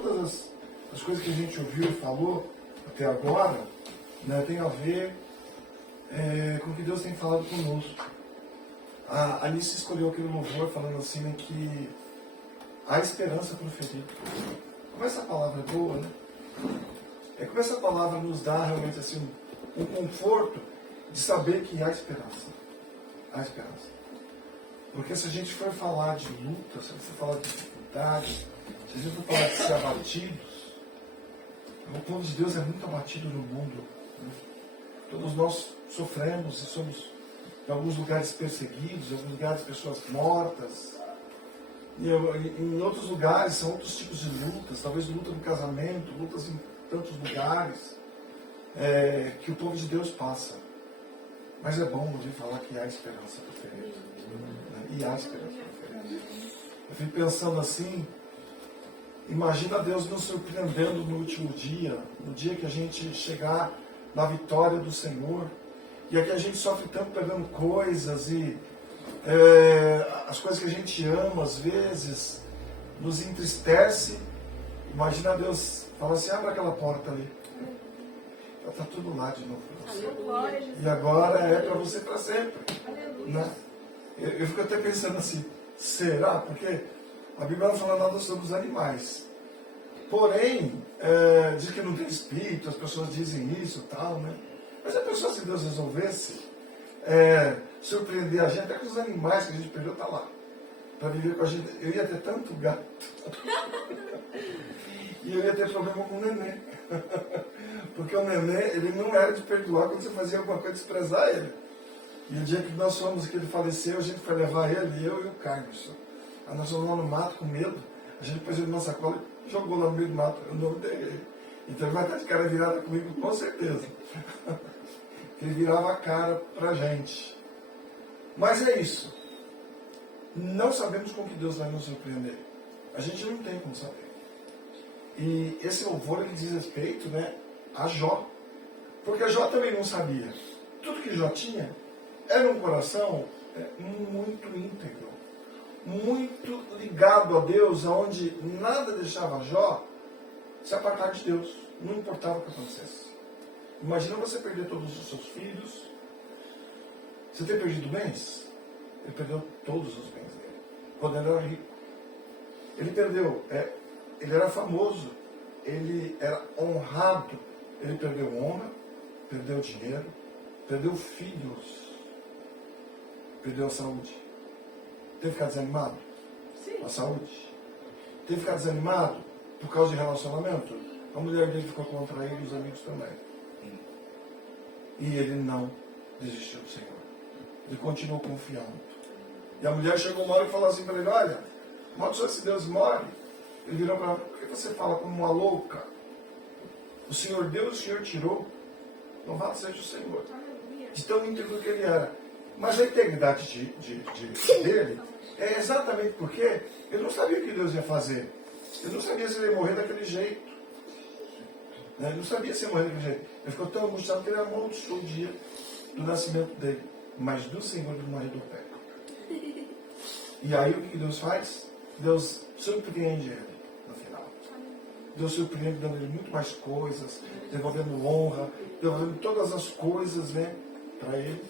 todas as coisas que a gente ouviu e falou até agora, né, tem a ver com o que Deus tem falado conosco. A Alice escolheu aquele louvor falando assim, né, que há esperança para o ferido. Como essa palavra é boa, né? Como essa palavra nos dá realmente assim, um conforto de saber que há esperança. Há esperança. Porque se a gente for falar de luta, se a gente for falar de dificuldade, se a gente for falar de ser abatidos, o povo de Deus é muito abatido no mundo. Né? Todos nós sofremos e somos, em alguns lugares, perseguidos, em alguns lugares, pessoas mortas. E em outros lugares, são outros tipos de lutas, talvez luta no casamento, lutas em tantos lugares, que o povo de Deus passa. Mas é bom ouvir falar que há esperança para o ferido. Né? E há esperança para o ferido. Eu fico pensando assim, imagina Deus nos surpreendendo no último dia, no dia que a gente chegar na vitória do Senhor, e aqui a gente sofre tanto pegando coisas, e as coisas que a gente ama, às vezes, nos entristece. Imagina Deus falar assim, abre aquela porta ali. Está tudo lá de novo para você. E agora é para você para sempre. Né? Eu fico até pensando assim, será? Porque a Bíblia não fala nada sobre os animais. Porém, diz que não tem espírito, as pessoas dizem isso e tal, né? Mas a pessoa, se Deus resolvesse surpreender a gente, até com os animais que a gente perdeu, tá lá. Para viver com a gente. Eu ia ter tanto gato. E eu ia ter problema com o neném. Porque o neném, ele não era de perdoar quando você fazia alguma coisa, desprezar ele. E o dia que nós fomos, que ele faleceu, a gente foi levar ele, eu e o Carlos. Aí nós fomos lá no mato com medo, a gente pôs ele numa sacola e jogou lá no meio do mato, eu não dei ele. Então ele vai estar de cara virada comigo, com certeza. Ele virava a cara pra gente. Mas é isso. Não sabemos com que Deus vai nos surpreender. A gente não tem como saber. E esse louvor, ele diz respeito, né, a Jó. Porque Jó também não sabia. Tudo que Jó tinha era um coração muito íntegro, muito ligado a Deus, onde nada deixava Jó se apartar de Deus. Não importava o que acontecesse. Imagina você perder todos os seus filhos. Você ter perdido bens? Ele perdeu todos os bens dele. Quando ele era rico. Ele perdeu. Ele era famoso. Ele era honrado. Ele perdeu honra. Perdeu dinheiro. Perdeu filhos. Perdeu a saúde. Teve que ficar desanimado? Sim. A saúde. Teve que ficar desanimado por causa de relacionamento? A mulher dele ficou contra ele e os amigos também. E ele não desistiu do Senhor. Ele continuou confiando. E a mulher chegou uma hora e falou assim para ele, olha, maldiçoa se Deus morre. Ele virou para ela, por que você fala como uma louca? O Senhor deu, o Senhor tirou. Louvado seja o Senhor. De tão íntegro que ele era. Mas a integridade dele é exatamente porque ele não sabia o que Deus ia fazer. Ele não sabia se ele ia morrer daquele jeito. Ele não sabia se ia morrer daquele jeito. Ele ficou tão angustiado que ele amaldiçoou o dia do nascimento dele. Mas do Senhor ele não arredou o pé. E aí o que Deus faz? Deus surpreende ele no final. Deus surpreende dando ele muito mais coisas, devolvendo honra, devolvendo todas as coisas, né, para ele.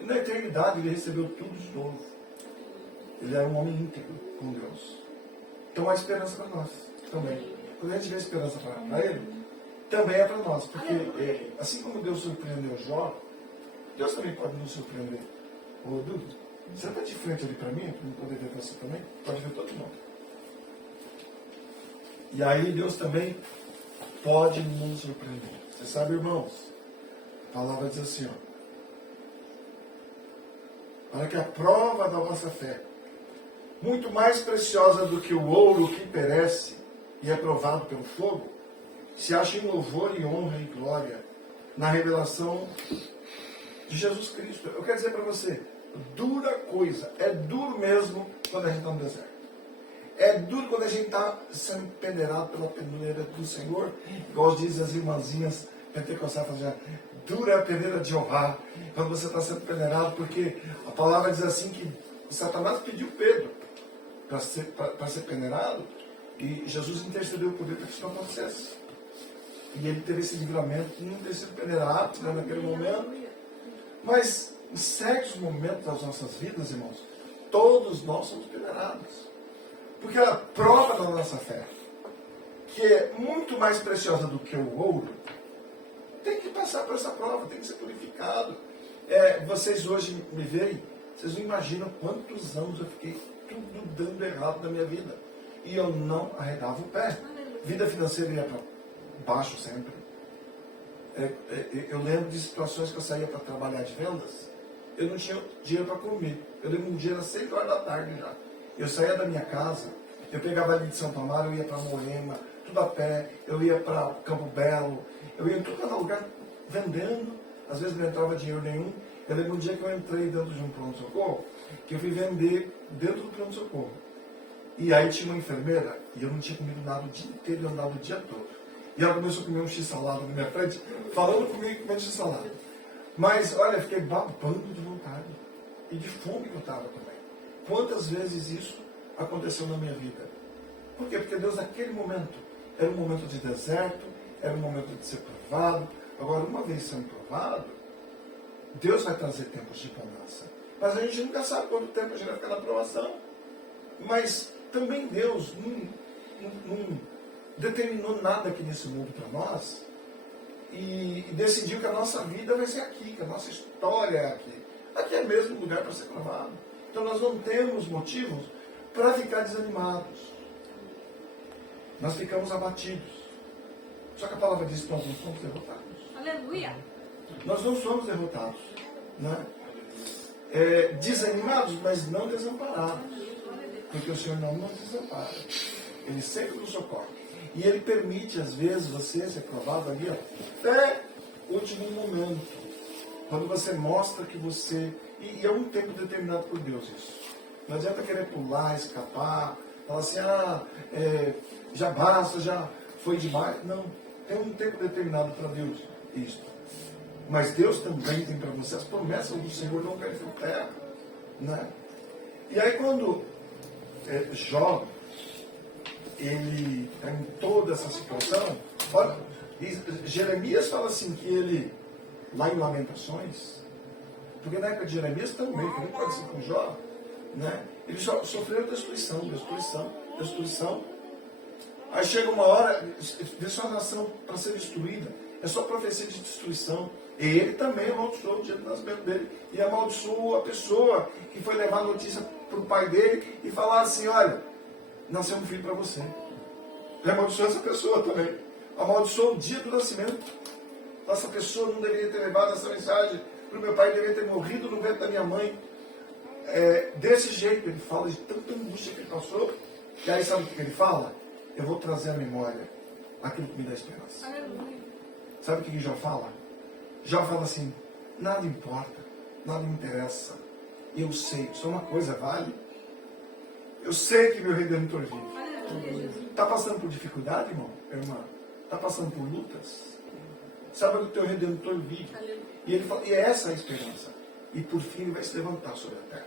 E na eternidade ele recebeu tudo de novo. Ele era um homem íntegro com Deus. Então há esperança para nós também. Quando a gente vê esperança para ele, também é para nós. Porque assim como Deus surpreendeu Jó, Deus também pode nos surpreender. Ô Dudu, você está de frente ali para mim, para eu poder ver você também? Pode ver todo mundo. E aí Deus também pode nos surpreender. Você sabe, irmãos, a palavra diz assim, ó. Para que a prova da vossa fé, muito mais preciosa do que o ouro que perece e é provado pelo fogo, se ache em louvor e honra e glória na revelação de Jesus Cristo. Eu quero dizer para você, dura coisa, é duro mesmo quando a gente está no deserto. É duro quando a gente está sendo peneirado pela peneira do Senhor, igual dizem as irmãzinhas pentecostais, dura a peneira de Jeová, quando você está sendo peneirado, porque a palavra diz assim que Satanás pediu Pedro para ser peneirado, E Jesus intercedeu por ele para que isso não acontecesse. E ele teve esse livramento, não ter sido peneirado, né, naquele momento. Mas em certos momentos das nossas vidas, irmãos, todos nós somos peneirados. Porque a prova da nossa fé, que é muito mais preciosa do que o ouro, tem que passar por essa prova, tem que ser purificado. Vocês hoje me veem, vocês não imaginam quantos anos eu fiquei tudo dando errado na minha vida. E eu não arredava o pé. Vida financeira ia para baixo sempre. Eu lembro de situações que eu saía para trabalhar de vendas, eu não tinha dinheiro para comer. Eu lembro um dia, às 6 horas da tarde já. Eu saía da minha casa, eu pegava ali de Santo Amaro, eu ia para Moema, tudo a pé, eu ia para Campo Belo, eu ia em todo lugar vendendo, às vezes não entrava dinheiro nenhum. Eu lembro um dia que eu entrei dentro de um pronto-socorro, que eu fui vender dentro do pronto-socorro. E aí tinha uma enfermeira, e eu não tinha comido nada o dia inteiro, eu andava o dia todo. E ela começou a comer um x-salada na minha frente, falando comigo comendo x-salada. Mas, olha, eu fiquei babando de vontade. E de fome que eu estava também. Quantas vezes isso aconteceu na minha vida? Por quê? Porque Deus, naquele momento, era um momento de deserto, era um momento de ser provado. Agora, uma vez sendo provado, Deus vai trazer tempos de bonança. Mas a gente nunca sabe quanto tempo a gente vai ficar na provação. Mas também Deus não determinou nada aqui nesse mundo para nós e decidiu que a nossa vida vai ser aqui, que a nossa história é aqui. Aqui é mesmo o lugar para ser provado. Então nós não temos motivos para ficar desanimados. Nós ficamos abatidos. Só que a palavra diz que nós não somos derrotados. Aleluia! Nós não somos derrotados. Né? Desanimados, mas não desamparados. Porque o Senhor não nos desampara. Ele sempre nos socorre. E Ele permite, às vezes, você ser provado ali até o último momento. Quando você mostra que você... E é um tempo determinado por Deus isso. Não adianta querer pular, escapar, falar assim, já basta, já foi demais. Não. Tem um tempo determinado para Deus isso. Mas Deus também tem para você as promessas do Senhor não caem por terra. Né? E aí quando Jó, ele está em toda essa situação, olha, Jeremias fala assim que ele, lá em Lamentações, porque na época de Jeremias também, que muito parecido com Jó, né? Eles sofreram destruição. Aí chega uma hora, vê sua nação para ser destruída, é só profecia de destruição. E ele também amaldiçoou o dia do nascimento dele, e amaldiçoou a pessoa que foi levar a notícia para o pai dele e falar assim, olha, nasceu um filho para você. E amaldiçoou essa pessoa também. Amaldiçoou o dia do nascimento. Essa pessoa não deveria ter levado essa mensagem para o meu pai, deveria ter morrido no ventre da minha mãe. Desse jeito ele fala, de tanta angústia que ele passou. E aí sabe o que ele fala? Eu vou trazer à memória aquilo que me dá esperança. Aleluia. Sabe o que Jó fala? Jó fala assim, nada importa, nada me interessa. Eu sei, só uma coisa vale. Eu sei que meu Redentor vive. Aleluia, Jesus. Está passando por dificuldade, irmão? Irmã? Está passando por lutas? Sabe que o teu Redentor vive. Aleluia. E ele fala, e é essa a esperança. E por fim ele vai se levantar sobre a terra.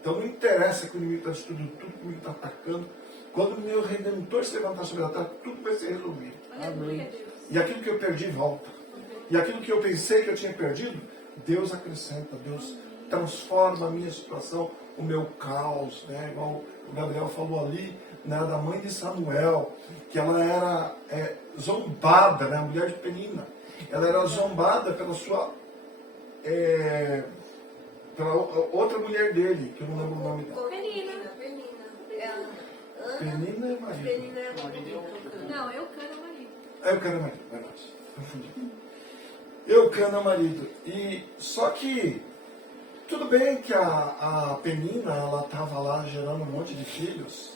Então não interessa que o inimigo está destruindo tudo, que o inimigo está atacando. Quando o meu Redentor se levantar sobre a terra, tudo vai ser resolvido. Aleluia, Deus. E aquilo que eu perdi, volta. E aquilo que eu pensei que eu tinha perdido, Deus acrescenta, Deus transforma a minha situação, o meu caos, né? Igual o Gabriel falou ali, né? Da mãe de Samuel, que ela era zombada, né? A mulher de Penina. Ela era zombada pela sua... pela outra mulher dele, que eu não lembro o nome dela. Penina. Penina é marido. Penina é marido. Não, eu quero marido. Eucana é marido, verdade. Confundi. Eucana é marido. E só que tudo bem que a Penina ela estava lá gerando um monte de filhos.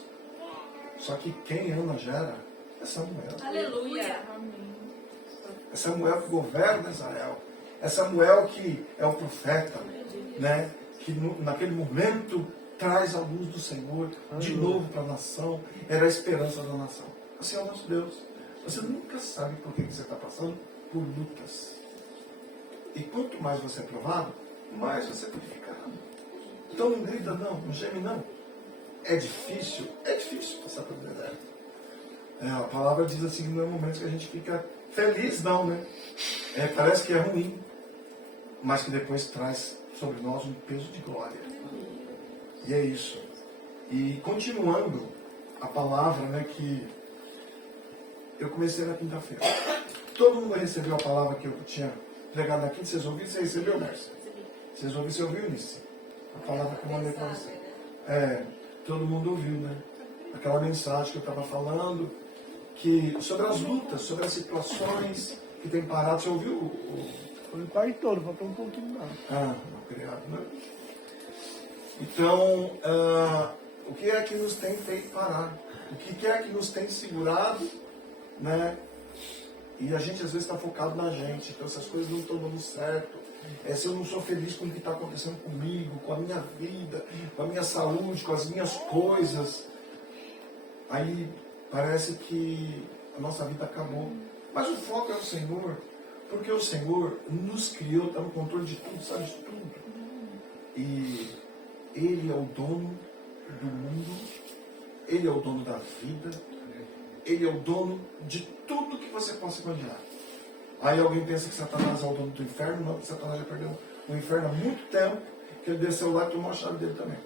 Só que quem Ana gera é Samuel. Aleluia. É Samuel que governa Israel. É Samuel que é o profeta, né? Que naquele momento traz a luz do Senhor de novo para a nação. Era a esperança da nação. Assim é o nosso Deus. Você nunca sabe por que você está passando por lutas. E quanto mais você é provado, mais você é purificado. Então não grita não, não geme não. é difícil passar pelo deserto. A palavra diz assim, não é um momento que a gente fica feliz, não, né? Parece que é ruim, mas que depois traz sobre nós um peso de glória. E é isso. E continuando a palavra, né, que eu comecei na quinta-feira. Todo mundo recebeu a palavra que eu tinha pregado na quinta. Vocês ouviram? Você recebeu, Mércia? Vocês ouviram? Você ouviu, Nice? A palavra que eu mandei para você. Todo mundo ouviu, né? Aquela mensagem que eu estava falando, sobre as lutas, sobre as situações que tem parado. Você ouviu? Foi quase todo, faltou um pouquinho mais. Não criado, né? Então, o que é que nos tem feito parar? O que é que nos tem segurado, né? E a gente às vezes está focado na gente, então essas coisas não estão dando certo. Se eu não sou feliz com o que está acontecendo comigo, com a minha vida, com a minha saúde, com as minhas coisas, aí parece que a nossa vida acabou. Mas o foco é o Senhor, porque o Senhor nos criou, está no controle de tudo, sabe de tudo. E Ele é o dono do mundo, Ele é o dono da vida, Ele é o dono de tudo que você possa imaginar. Aí alguém pensa que Satanás é o dono do inferno. Não, Satanás já perdeu o inferno há muito tempo, que ele desceu lá e tomou a chave dele também.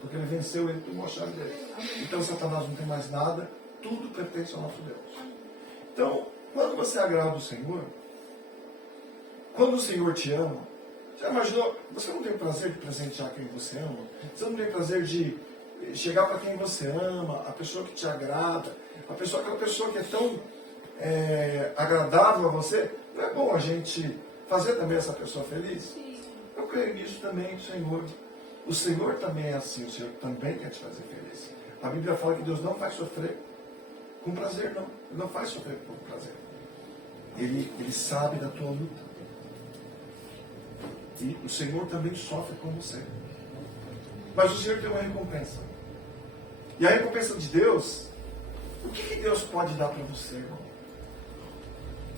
Porque ele venceu, ele tomou a chave dele. Então Satanás não tem mais nada, tudo pertence ao nosso Deus. Então, quando você agrada o Senhor, quando o Senhor te ama, já imaginou, você não tem prazer de presentear quem você ama? Você não tem prazer de chegar para quem você ama, a pessoa que te agrada, aquela pessoa que é tão agradável a você? Não é bom a gente fazer também essa pessoa feliz? Sim. Eu creio nisso também, Senhor. O Senhor também é assim, o Senhor também quer te fazer feliz. A Bíblia fala que Deus não faz sofrer com prazer, não. Ele não faz sofrer com prazer. Ele sabe da tua luta. E o Senhor também sofre com você. Mas o Senhor tem uma recompensa. E a recompensa de Deus, o que Deus pode dar para você, irmão?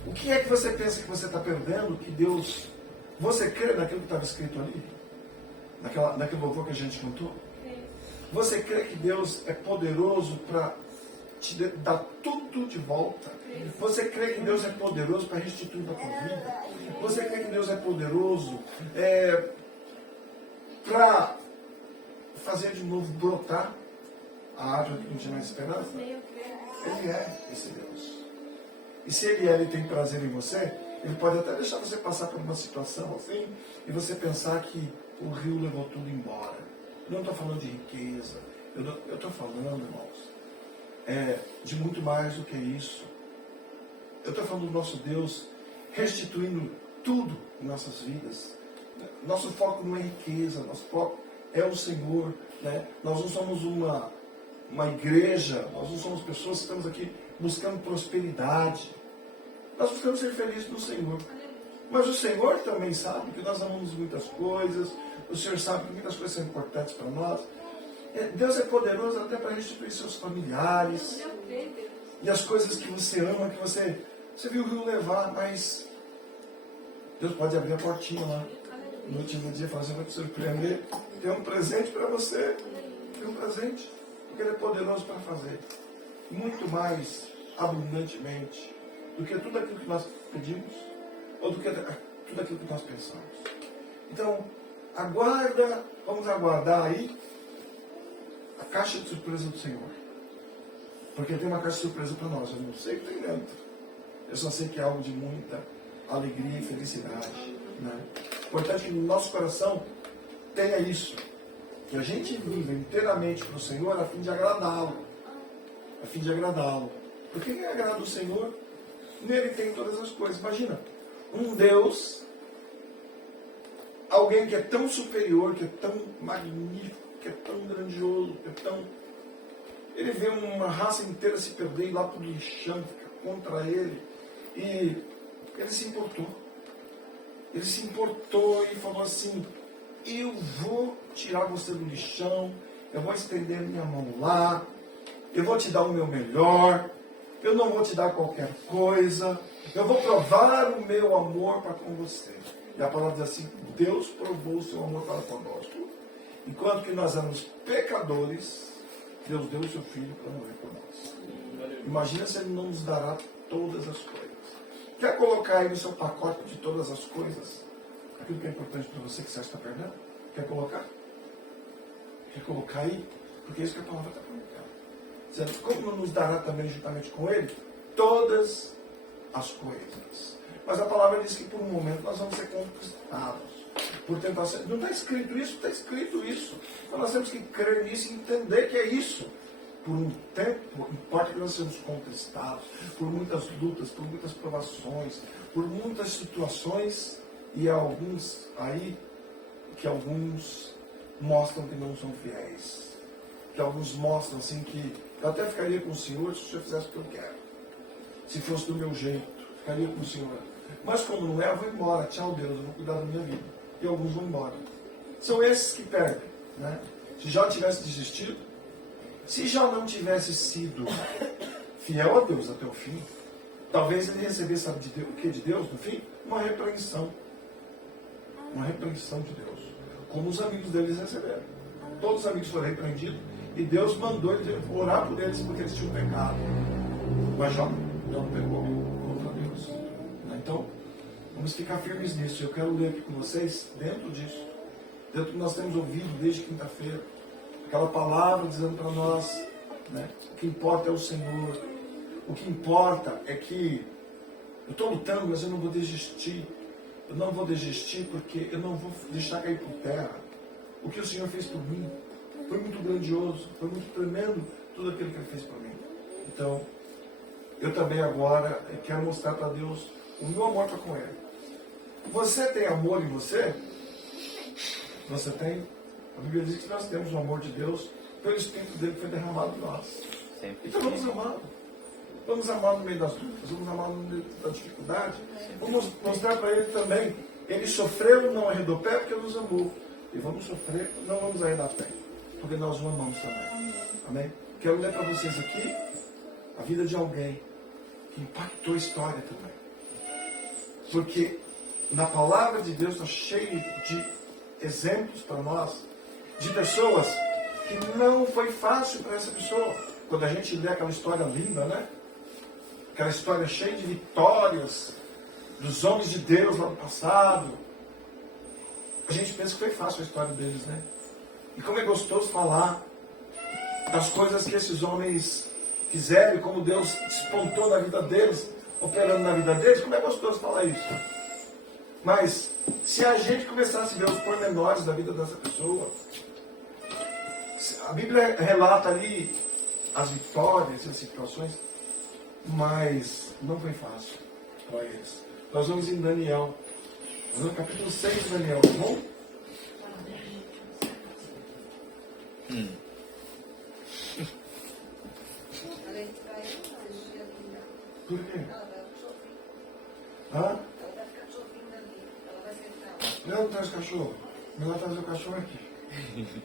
O que é que você pensa que você está perdendo, que Deus... Você crê naquilo que estava escrito ali? Naquele louvor que a gente cantou? Você crê que Deus é poderoso para te dar tudo de volta? Você crê que Deus é poderoso para restituir a tua vida? Você crê que Deus é poderoso para fazer de novo brotar a árvore que não tinha mais esperança? Ele é esse Deus. E se Ele tem prazer em você, Ele pode até deixar você passar por uma situação assim, e você pensar que o rio levou tudo embora. Eu não estou falando de riqueza, eu estou falando, irmãos, de muito mais do que isso. Eu estou falando do nosso Deus restituindo tudo em nossas vidas. Nosso foco não é riqueza, nosso foco é o Senhor, né? Nós não somos uma igreja, nós não somos pessoas que estamos aqui buscando prosperidade. Nós buscamos ser felizes no Senhor. Mas o Senhor também sabe que nós amamos muitas coisas, o Senhor sabe que muitas coisas são importantes para nós. Deus é poderoso até para restituir seus familiares e as coisas que você ama, que você viu o rio levar, mas Deus pode abrir a portinha lá no último dia e falar assim: vai te surpreender, tem um presente para você, tem um presente, porque Ele é poderoso para fazer muito mais abundantemente do que tudo aquilo que nós pedimos ou do que tudo aquilo que nós pensamos. Então, vamos aguardar aí a caixa de surpresa do Senhor. Porque tem uma caixa de surpresa para nós. Eu não sei o que tem dentro. Eu só sei que é algo de muita alegria e felicidade. Né? Importante que no nosso coração tenha isso. Que a gente viva inteiramente para o Senhor a fim de agradá-lo. A fim de agradá-lo. Porque quem agrada o Senhor, nele tem todas as coisas. Imagina, um Deus, alguém que é tão superior, que é tão magnífico, que é tão grandioso, que é tão... Ele vê uma raça inteira se perder e ir lá para o lixão, ficar contra ele. E ele se importou. Ele se importou e falou assim: eu vou tirar você do lixão, eu vou estender minha mão lá, eu vou te dar o meu melhor, eu não vou te dar qualquer coisa, eu vou provar o meu amor para com você. E a palavra diz assim: Deus provou o seu amor para conosco. Enquanto que nós éramos pecadores, Deus deu o seu filho para morrer por nós. Imagina se ele não nos dará todas as coisas. Quer colocar aí no seu pacote de todas as coisas aquilo que é importante para você que você está perdendo? Quer colocar? Quer colocar aí? Porque é isso que a palavra está colocando. Dizendo, como não nos dará também juntamente com ele todas as coisas? Mas a palavra diz que por um momento nós vamos ser conquistados por tentação. Não está escrito isso? Está escrito isso. Então nós temos que crer nisso e entender que é isso. Por um tempo, importa que nós sejamos conquistados por muitas lutas, por muitas provações, por muitas situações, e há alguns aí que alguns mostram que não são fiéis. Que alguns mostram assim que eu até ficaria com o Senhor se o Senhor fizesse o que eu quero. Se fosse do meu jeito, ficaria com o Senhor. Mas como não é, eu vou embora. Tchau, Deus, eu vou cuidar da minha vida. E alguns vão embora. São esses que perdem. Né? Se já tivesse desistido, se já não tivesse sido fiel a Deus até o fim, talvez ele recebesse, sabe de Deus, o que de Deus no fim? Uma repreensão. Uma repreensão de Deus. Como os amigos deles receberam. Todos os amigos foram repreendidos e Deus mandou eles orar por eles porque eles tinham pecado. Mas Jó não pecou contra Deus. Então, vamos ficar firmes nisso. Eu quero ler aqui com vocês, dentro disso, dentro do que nós temos ouvido desde quinta-feira, aquela palavra dizendo para nós, né, o que importa é o Senhor. O que importa é que eu estou lutando, mas eu não vou desistir. Eu não vou desistir porque eu não vou deixar cair por terra. O que o Senhor fez por mim foi muito grandioso, foi muito tremendo tudo aquilo que Ele fez por mim. Então, eu também agora quero mostrar para Deus o meu amor para com Ele. Você tem amor em você? Você tem? A Bíblia diz que nós temos o amor de Deus pelo Espírito dele que foi derramado em nós. Então vamos amá-lo. Vamos amá-lo no meio das lutas, vamos amá-lo no meio da dificuldade. Vamos mostrar para Ele também. Ele sofreu, não arredou pé porque nos amou. E vamos sofrer, não vamos arredar pé, porque nós o amamos também. Amém? Quero ler para vocês aqui a vida de alguém que impactou a história também. Porque na palavra de Deus está cheio de exemplos para nós, de pessoas que não foi fácil para essa pessoa. Quando a gente lê aquela história linda, né? Aquela história cheia de vitórias dos homens de Deus lá no passado, a gente pensa que foi fácil a história deles, né? E como é gostoso falar das coisas que esses homens fizeram e como Deus despontou na vida deles, operando na vida deles, como é gostoso falar isso. Mas se a gente começasse a ver os pormenores da vida dessa pessoa, a Bíblia relata ali as vitórias e as situações, mas não foi fácil para eles. Nós vamos em Daniel, no capítulo 6 de Daniel, tá bom? Por quê? Hã? Eu não traz cachorro. Melhor trazer o cachorro aqui.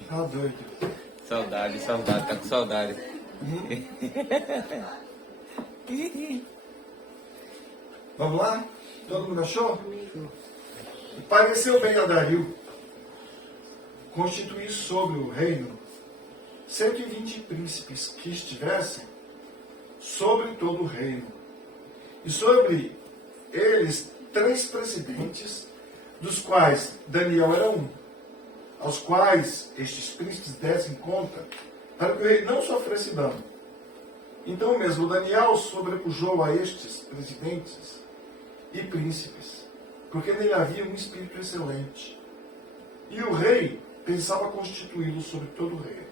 Tá doido. Saudade, tá com saudade. Vamos lá? Todo mundo achou? E pareceu bem a Dario constituir sobre o reino 120 príncipes que estivessem sobre todo o reino. E sobre eles 3 presidentes, dos quais Daniel era um, aos quais estes príncipes dessem conta, para que o rei não sofresse dano. Então mesmo Daniel sobrepujou a estes presidentes e príncipes, porque nele havia um espírito excelente. E o rei pensava constituí-lo sobre todo o reino.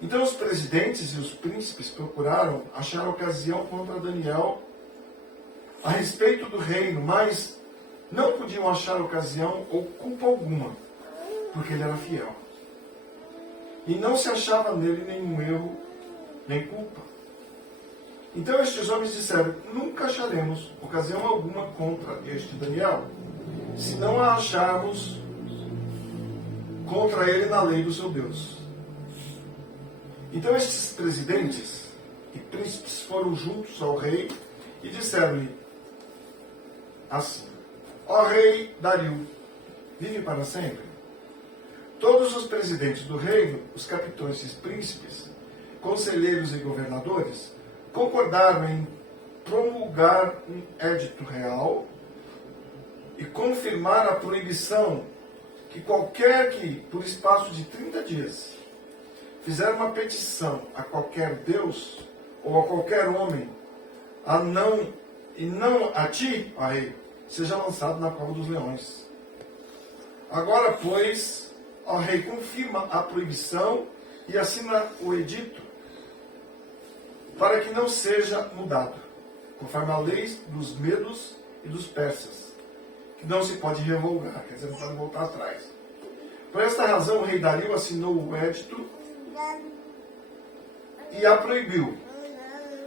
Então os presidentes e os príncipes procuraram achar ocasião contra Daniel a respeito do reino, mas não podiam achar ocasião ou culpa alguma, porque ele era fiel. E não se achava nele nenhum erro, nem culpa. Então estes homens disseram: nunca acharemos ocasião alguma contra este Daniel, se não a acharmos contra ele na lei do seu Deus. Então estes presidentes e príncipes foram juntos ao rei e disseram-lhe assim: ó rei Dario, vive para sempre. Todos os presidentes do reino, os capitães e os príncipes, conselheiros e governadores concordaram em promulgar um édito real e confirmar a proibição que qualquer que, por espaço de 30 dias, fizer uma petição a qualquer Deus ou a qualquer homem, e não a ti, ó rei, seja lançado na cova dos leões. Agora, pois, ó rei, confirma a proibição e assina o edito, para que não seja mudado, conforme a lei dos medos e dos persas, que não se pode revogar, quer dizer, não pode voltar atrás. Por esta razão, o rei Dario assinou o edito e a proibiu.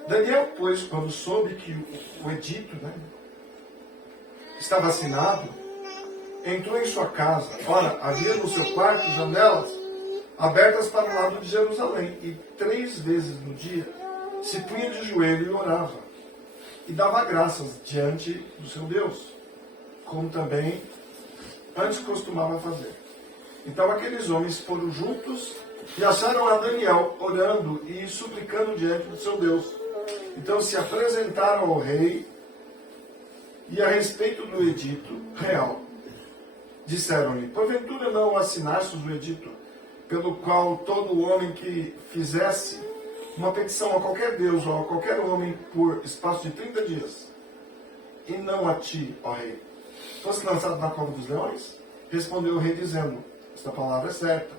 Daniel, pois, quando soube que o edito estava assinado, entrou em sua casa. Ora, havia no seu quarto janelas abertas para o lado de Jerusalém, e 3 vezes no dia se punha de joelho e orava, e dava graças diante do seu Deus, como também antes costumava fazer. Então aqueles homens foram juntos e acharam a Daniel orando e suplicando diante do seu Deus. Então se apresentaram ao rei, e a respeito do edito real, disseram-lhe: porventura não assinastes o edito, pelo qual todo homem que fizesse uma petição a qualquer Deus ou a qualquer homem por espaço de 30 dias, e não a ti, ó rei, fosse lançado na cova dos leões? Respondeu o rei dizendo: esta palavra é certa,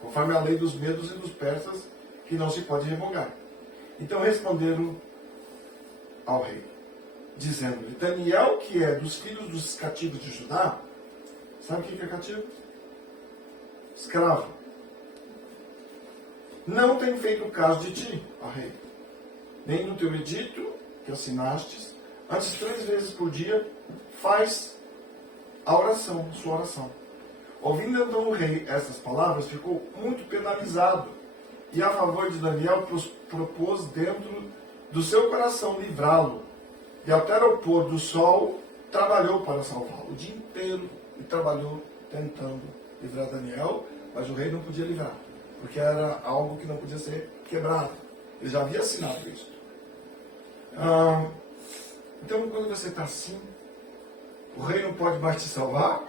conforme a lei dos medos e dos persas, que não se pode revogar. Então responderam ao rei, dizendo-lhe: Daniel, que é dos filhos dos cativos de Judá, sabe o que é cativo? Escravo. Não tem feito caso de ti, ó rei, nem no teu edito que assinastes, antes 3 vezes por dia faz a oração, sua oração. Ouvindo então o rei essas palavras, ficou muito penalizado, e a favor de Daniel propôs dentro do seu coração livrá-lo, e até ao pôr do sol trabalhou para salvá-lo. O dia inteiro ele trabalhou tentando livrar Daniel, mas o rei não podia livrar, porque era algo que não podia ser quebrado. Ele já havia assinado isso. Então, quando você está assim, o rei não pode mais te salvar,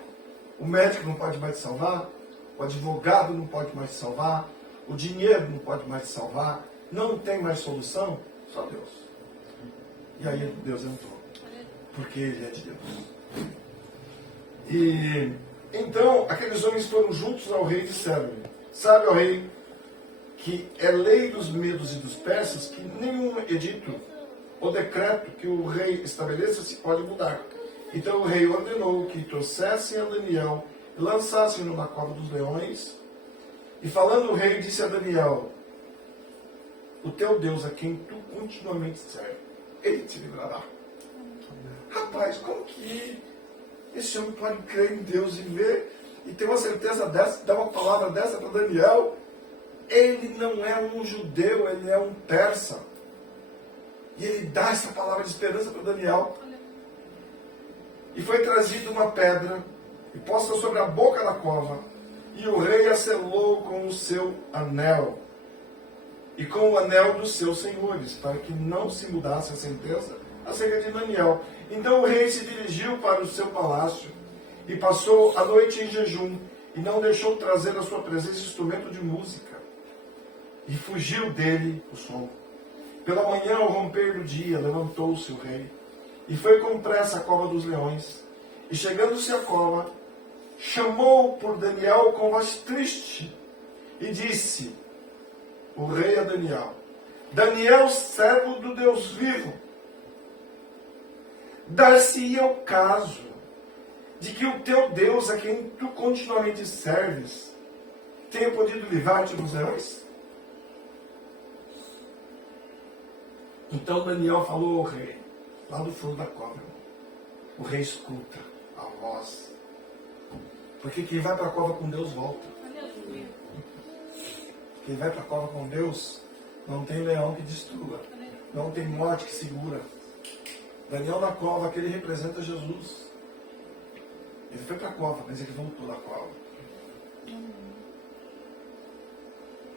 o médico não pode mais te salvar, o advogado não pode mais te salvar, o dinheiro não pode mais te salvar, não tem mais solução, só Deus. E aí Deus entrou, porque Ele é de Deus. E então aqueles homens foram juntos ao rei e disseram-lhe: sabe, ó rei, que é lei dos medos e dos persas que nenhum edito ou decreto que o rei estabeleça se pode mudar. Então o rei ordenou que trouxessem a Daniel e lançassem-no na cova dos leões. E falando o rei, disse a Daniel: o teu Deus, a quem tu continuamente serve, Ele te livrará. Rapaz, como que esse homem pode crer em Deus e ver e ter uma certeza dessa, dar uma palavra dessa para Daniel? Ele não é um judeu, ele é um persa. E ele dá essa palavra de esperança para Daniel. E foi trazida uma pedra e posta sobre a boca da cova, e o rei a selou com o seu anel e com o anel dos seus senhores, para que não se mudasse a sentença acerca de Daniel. Então o rei se dirigiu para o seu palácio e passou a noite em jejum, e não deixou trazer à sua presença instrumento de música, e fugiu dele o som. Pela manhã, ao romper do dia, levantou-se o rei e foi com pressa à cova dos leões. E chegando-se à cova, chamou por Daniel com voz triste e disse o rei a Daniel: Daniel, servo do Deus vivo, dar-se-ia o caso de que o teu Deus, a quem tu continuamente serves, tenha podido livrar-te dos leões? Então Daniel falou ao rei, lá do fundo da cova. O rei escuta a voz, porque quem vai para a cova com Deus volta. Quem vai para a cova com Deus, não tem leão que destrua, não tem morte que segura. Daniel na cova, que ele representa Jesus. Ele foi para a cova, mas ele voltou da cova.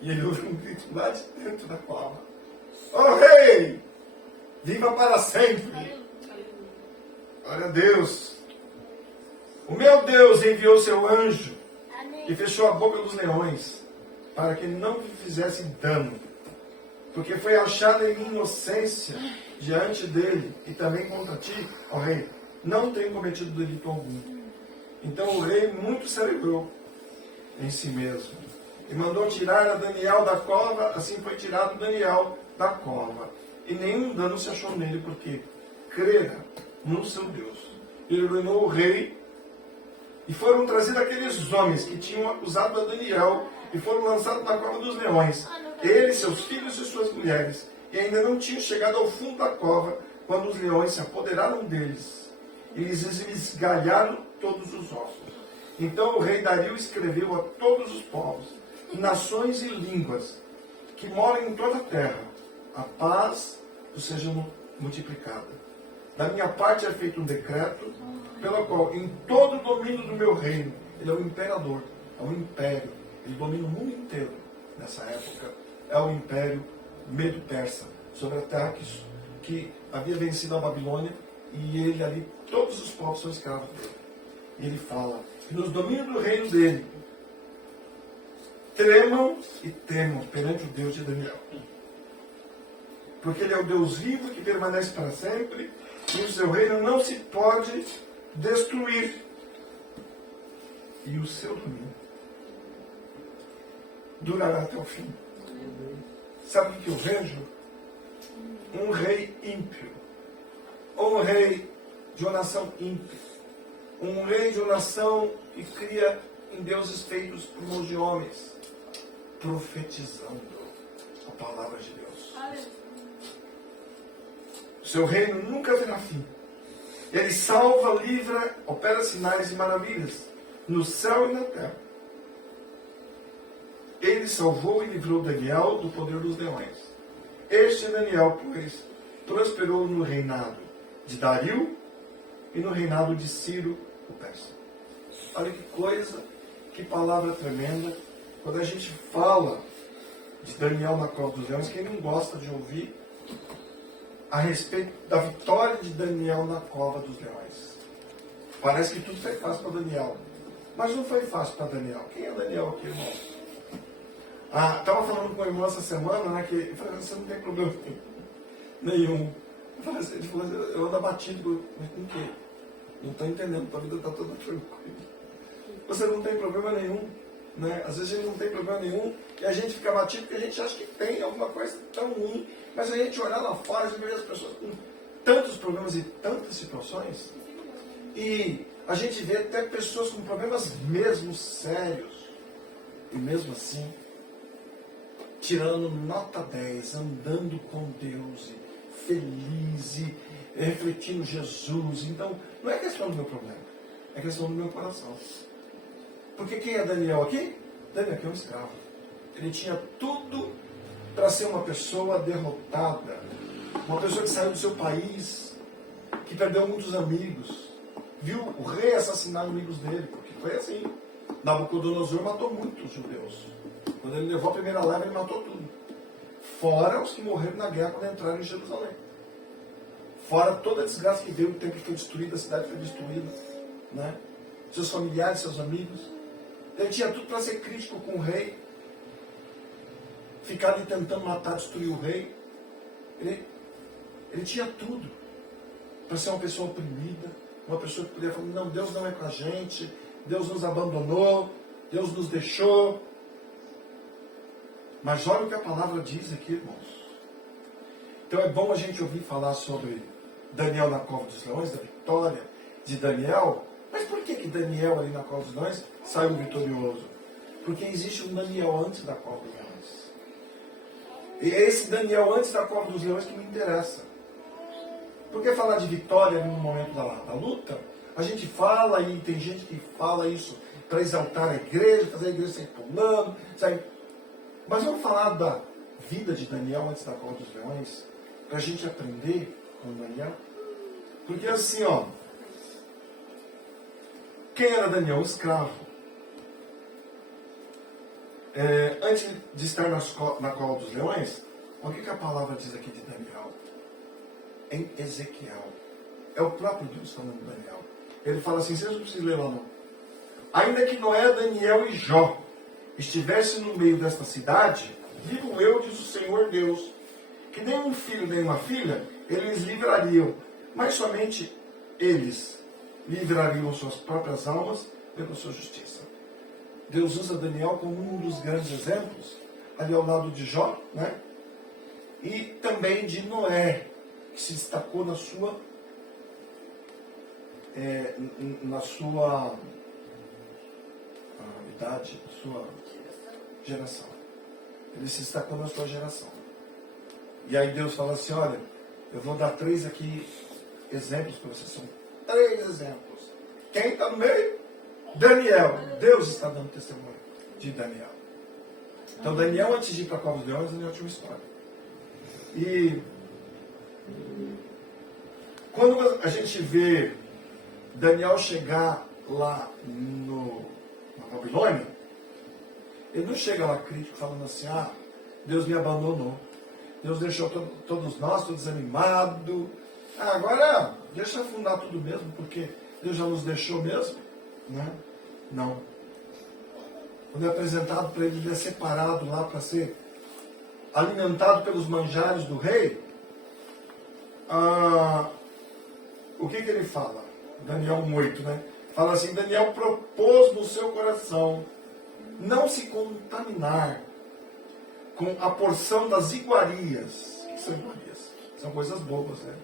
E ele ouve um grito lá de dentro da cova. Ó rei! Viva para sempre! Glória a Deus! O meu Deus enviou seu anjo e fechou a boca dos leões, para que não lhe fizesse dano, porque foi achada em inocência diante dele, e também contra ti, ó rei, não tenho cometido delito algum. Então o rei muito se alegrou em si mesmo, e mandou tirar a Daniel da cova. Assim foi tirado Daniel da cova, e nenhum dano se achou nele, porque crera no seu Deus. Ele ordenou o rei, e foram trazidos aqueles homens que tinham acusado a Daniel, e foram lançados na cova dos leões, ele, seus filhos e suas mulheres, e ainda não tinham chegado ao fundo da cova, quando os leões se apoderaram deles, e lhes esgalharam todos os ossos. Então o rei Dario escreveu a todos os povos, nações e línguas, que moram em toda a terra: a paz vos seja multiplicada. Da minha parte é feito um decreto, pelo qual, em todo o domínio do meu reino, ele é o imperador, é um império, ele domina o mundo inteiro nessa época, é o império Medo-Persa, sobre a terra que havia vencido a Babilônia, e ele ali, todos os povos são escravos dele. E ele fala que nos domínios do reino dele, tremam e temam perante o Deus de Daniel. Porque ele é o Deus vivo que permanece para sempre, e o seu reino não se pode destruir. E o seu domínio durará até o fim. Sabe o que eu vejo? Um rei ímpio. Ou um rei de uma nação ímpia. Um rei de uma nação que cria em deuses feitos por mãos de homens, profetizando a palavra de Deus. O seu reino nunca terá fim. Ele salva, livra, opera sinais e maravilhas no céu e na terra. Ele salvou e livrou Daniel do poder dos leões. Este Daniel, pois, prosperou no reinado de Dario e no reinado de Ciro, o persa. Olha que coisa, que palavra tremenda. Quando a gente fala de Daniel na cova dos leões, quem não gosta de ouvir a respeito da vitória de Daniel na cova dos leões? Parece que tudo foi fácil para Daniel. Mas não foi fácil para Daniel. Quem é Daniel aqui, irmão? Estava falando com o irmão essa semana, né, que eu falei, você não tem problema nenhum. Eu falei assim, ele falou assim, eu ando abatido, mas com o quê? Não estou entendendo, tua vida está toda tranquila. Você não tem problema nenhum. Né? Às vezes a gente não tem problema nenhum e a gente fica abatido porque a gente acha que tem alguma coisa tão ruim, mas a gente olhar lá fora, a gente vê as pessoas com tantos problemas e tantas situações, e a gente vê até pessoas com problemas mesmo sérios, e mesmo assim tirando nota 10, andando com Deus, e feliz, e refletindo Jesus. Então não é questão do meu problema, é questão do meu coração. Porque quem é Daniel aqui? Daniel aqui é um escravo. Ele tinha tudo para ser uma pessoa derrotada. Uma pessoa que saiu do seu país, que perdeu muitos amigos. Viu o rei assassinar amigos dele, porque foi assim. Nabucodonosor matou muitos judeus. Quando ele levou a primeira leva, ele matou tudo. Fora os que morreram na guerra quando entraram em Jerusalém. Fora toda a desgraça que veio, o templo foi destruído, a cidade foi destruída. Né? Seus familiares, seus amigos. Ele tinha tudo para ser crítico com o rei, ficar ali tentando matar, destruir o rei. Ele tinha tudo para ser uma pessoa oprimida, uma pessoa que poderia falar, não, Deus não é com a gente, Deus nos abandonou, Deus nos deixou. Mas olha o que a palavra diz aqui, irmãos. Então é bom a gente ouvir falar sobre Daniel na cova dos leões, da vitória de Daniel. Mas por que Daniel ali na cova dos leões saiu vitorioso? Porque existe um Daniel antes da cova dos leões. E é esse Daniel antes da cova dos leões que me interessa. Porque falar de vitória no momento da luta, a gente fala e tem gente que fala isso para exaltar a igreja, fazer a igreja sair pulando, sair. Mas vamos falar da vida de Daniel antes da cova dos leões, para a gente aprender com Daniel. Porque assim, ó, quem era Daniel? Um escravo. Antes de estar na cova dos leões, o que a palavra diz aqui de Daniel? Em Ezequiel. É o próprio Deus falando de Daniel. Ele fala assim, vocês não precisam ler lá não. Ainda que Noé, Daniel e Jó estivessem no meio desta cidade, vivo eu, diz o Senhor Deus, que nem um filho nem uma filha, eles livrariam, mas somente eles livrariam suas próprias almas pela sua justiça. Deus usa Daniel como um dos grandes exemplos, ali ao lado de Jó, né? E também de Noé, que se destacou na sua idade, na sua geração. Ele se destacou na sua geração. E aí Deus fala assim, olha, eu vou dar 3 aqui exemplos para vocês. São 3 exemplos. Quem está no meio? Daniel. Deus está dando testemunho de Daniel. Então Daniel, antes de ir para a cova dos leões, Daniel tinha uma história. E quando a gente vê Daniel chegar lá na Babilônia, ele não chega lá crítico falando assim, Deus me abandonou. Deus deixou todos nós, todos desanimados. Agora deixa afundar tudo mesmo, porque Deus já nos deixou mesmo. Né? Não. Quando é apresentado para ele, ele é separado lá para ser alimentado pelos manjares do rei. O que ele fala? Daniel 1:8, né? Fala assim, Daniel propôs no seu coração não se contaminar com a porção das iguarias. O que são iguarias? São coisas bobas, né?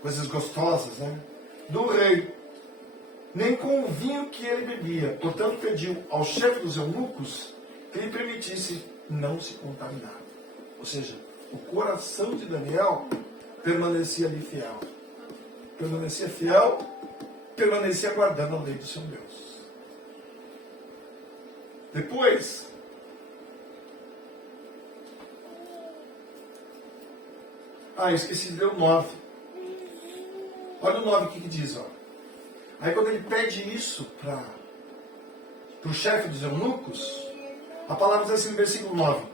Coisas gostosas, né? Do rei. Nem com o vinho que ele bebia. Portanto, pediu ao chefe dos eunucos que lhe permitisse não se contaminar. Ou seja, o coração de Daniel permanecia ali fiel. Permanecia fiel, permanecia guardando a lei do seu Deus. Depois, esqueci de ler o 9. Olha o 9 o que diz, ó. Aí quando ele pede isso para o chefe dos eunucos, a palavra diz assim no versículo 9.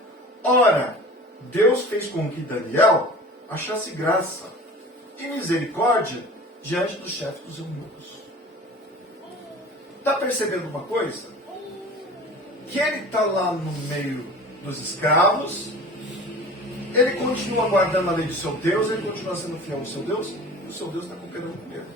Ora, Deus fez com que Daniel achasse graça e misericórdia diante do chefe dos eunucos. Está percebendo uma coisa? Que ele está lá no meio dos escravos, ele continua guardando a lei do seu Deus, ele continua sendo fiel ao seu Deus, e o seu Deus está cooperando com ele.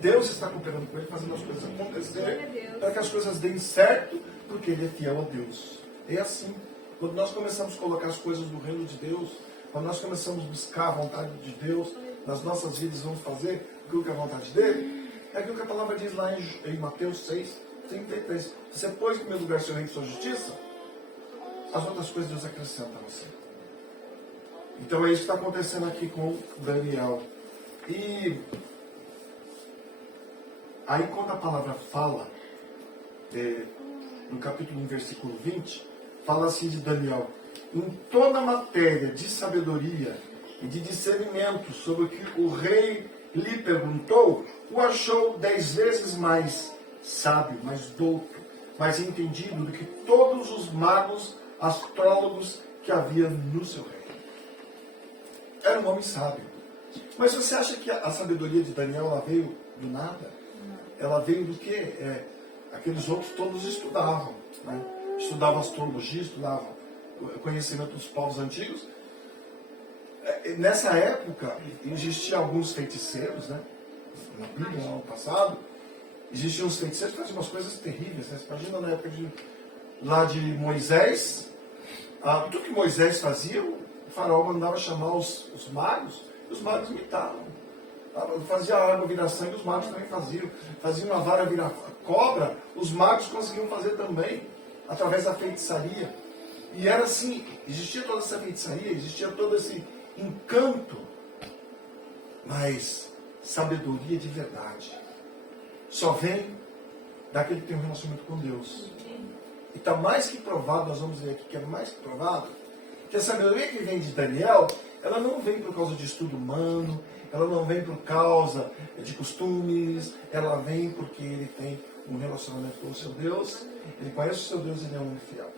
Deus está cooperando com ele, fazendo as coisas acontecer, para que as coisas deem certo, porque ele é fiel a Deus. É assim. Quando nós começamos a colocar as coisas do reino de Deus, quando nós começamos a buscar a vontade de Deus, nas nossas vidas vamos fazer aquilo que é a vontade dele, é aquilo que a palavra diz lá em Mateus 6:33. Se você pôs em primeiro lugar seu reino e sua justiça, as outras coisas Deus acrescenta a você. Então é isso que está acontecendo aqui com Daniel. E aí quando a palavra fala, no capítulo 1, versículo 20, fala assim de Daniel: em toda a matéria de sabedoria e de discernimento sobre o que o rei lhe perguntou, o achou 10 vezes mais sábio, mais douto, mais entendido do que todos os magos, astrólogos que havia no seu reino. Era um homem sábio. Mas você acha que a sabedoria de Daniel ela veio do nada? Ela veio do quê? Aqueles outros todos estudavam, né? Estudavam astrologia, estudavam o conhecimento dos povos antigos. Nessa época, existiam alguns feiticeiros, né? Na Bíblia, no ano passado, existiam os feiticeiros que faziam umas coisas terríveis, né? Você imagina na época lá de Moisés, tudo que Moisés fazia, o faraó mandava chamar os magos, e os magos imitavam. Fazia a água virar sangue, os magos também faziam. Fazia uma vara virar cobra, os magos conseguiam fazer também, através da feitiçaria. E era assim, existia toda essa feitiçaria, existia todo esse encanto, mas sabedoria de verdade só vem daquele que tem um relacionamento com Deus. E está mais que provado, nós vamos ver aqui que é mais que provado, que a sabedoria que vem de Daniel, ela não vem por causa de estudo humano, ela não vem por causa de costumes, ela vem porque ele tem um relacionamento com o seu Deus, ele conhece o seu Deus e ele é um homem fiel.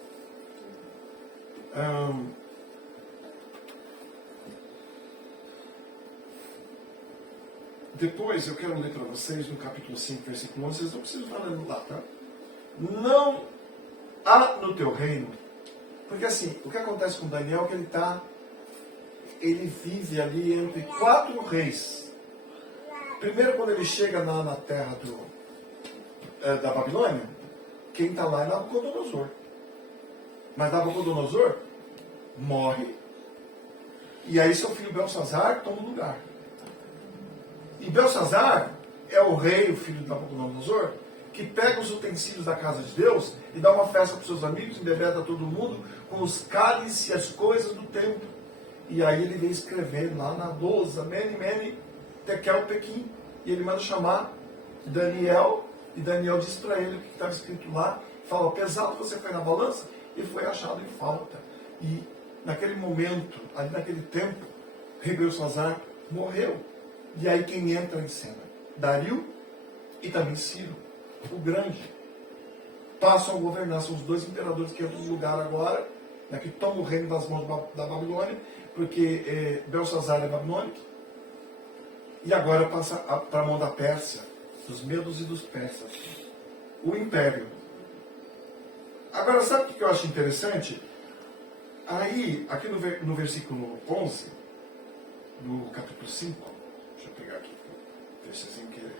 Depois eu quero ler para vocês no capítulo 5, versículo 11, vocês não precisam estar lendo lá, tá? Não há no teu reino, porque assim, o que acontece com Daniel é que ele vive ali entre 4 reis. Primeiro, quando ele chega na terra da Babilônia, quem está lá é Nabucodonosor. Mas Nabucodonosor morre, e aí seu filho Belsazar toma o lugar. E Belsazar é o rei, o filho de Nabucodonosor, que pega os utensílios da casa de Deus e dá uma festa para os seus amigos, embebeda todo mundo com os cálices e as coisas do templo. E aí ele vem escrever lá na lousa, Mene, Tekel, Pequim, e ele manda chamar Daniel, e Daniel diz para ele o que estava escrito lá, fala, pesado você foi na balança, e foi achado em falta. E naquele momento, ali naquele tempo, rei Belsazar morreu. E aí quem entra em cena? Dario e também Ciro, o grande. Passam a governar, são os 2 imperadores que entram no lugar agora, né, que tomam o reino das mãos da Babilônia, porque Belsazar é babilônico, e agora passa para a mão da Pérsia, dos medos e dos persas, o império. Agora, sabe o que eu acho interessante? Aí, aqui no versículo 11, do capítulo 5, deixa eu pegar aqui, deixa sem querer.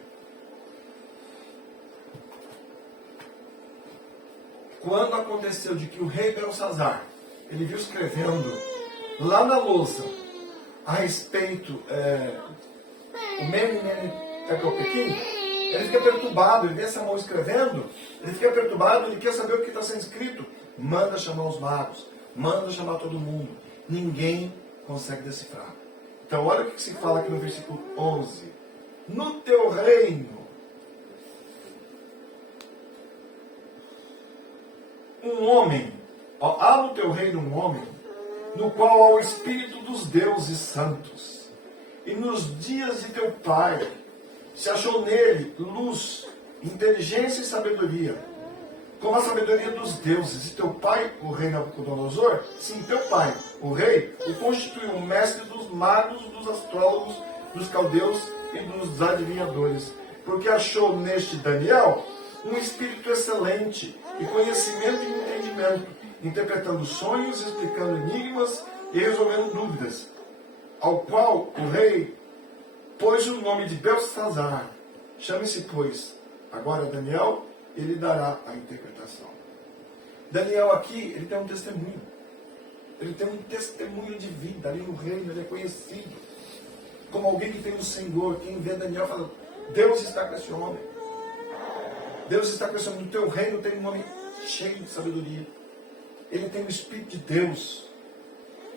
Quando aconteceu de que o rei Belsazar, ele viu escrevendo lá na lousa a respeito o Mene, Tekel, Pequim, ele fica perturbado, ele vê essa mão escrevendo, ele fica perturbado, ele quer saber o que está sendo escrito. Manda chamar os magos, manda chamar todo mundo. Ninguém consegue decifrar. Então olha o que se fala aqui no versículo 11. No teu reino, um homem, há no teu reino um homem, no qual há o Espírito dos deuses santos. E nos dias de teu pai, se achou nele luz, inteligência e sabedoria, como a sabedoria dos deuses. E teu pai, o rei Nabucodonosor, sim, teu pai, o rei, o constituiu o mestre dos magos, dos astrólogos, dos caldeus e dos adivinhadores. Porque achou neste Daniel um espírito excelente, e conhecimento e entendimento, interpretando sonhos, explicando enigmas e resolvendo dúvidas. Ao qual o rei pôs o nome de Belsazar. Chame-se, pois, agora Daniel, ele dará a interpretação. Daniel aqui, ele tem um testemunho. Ele tem um testemunho de vida ali no reino, ele é conhecido como alguém que tem o Senhor. Quem vê Daniel fala, Deus está com esse homem. Deus está com esse homem. No teu reino tem um homem cheio de sabedoria. Ele tem o Espírito de Deus.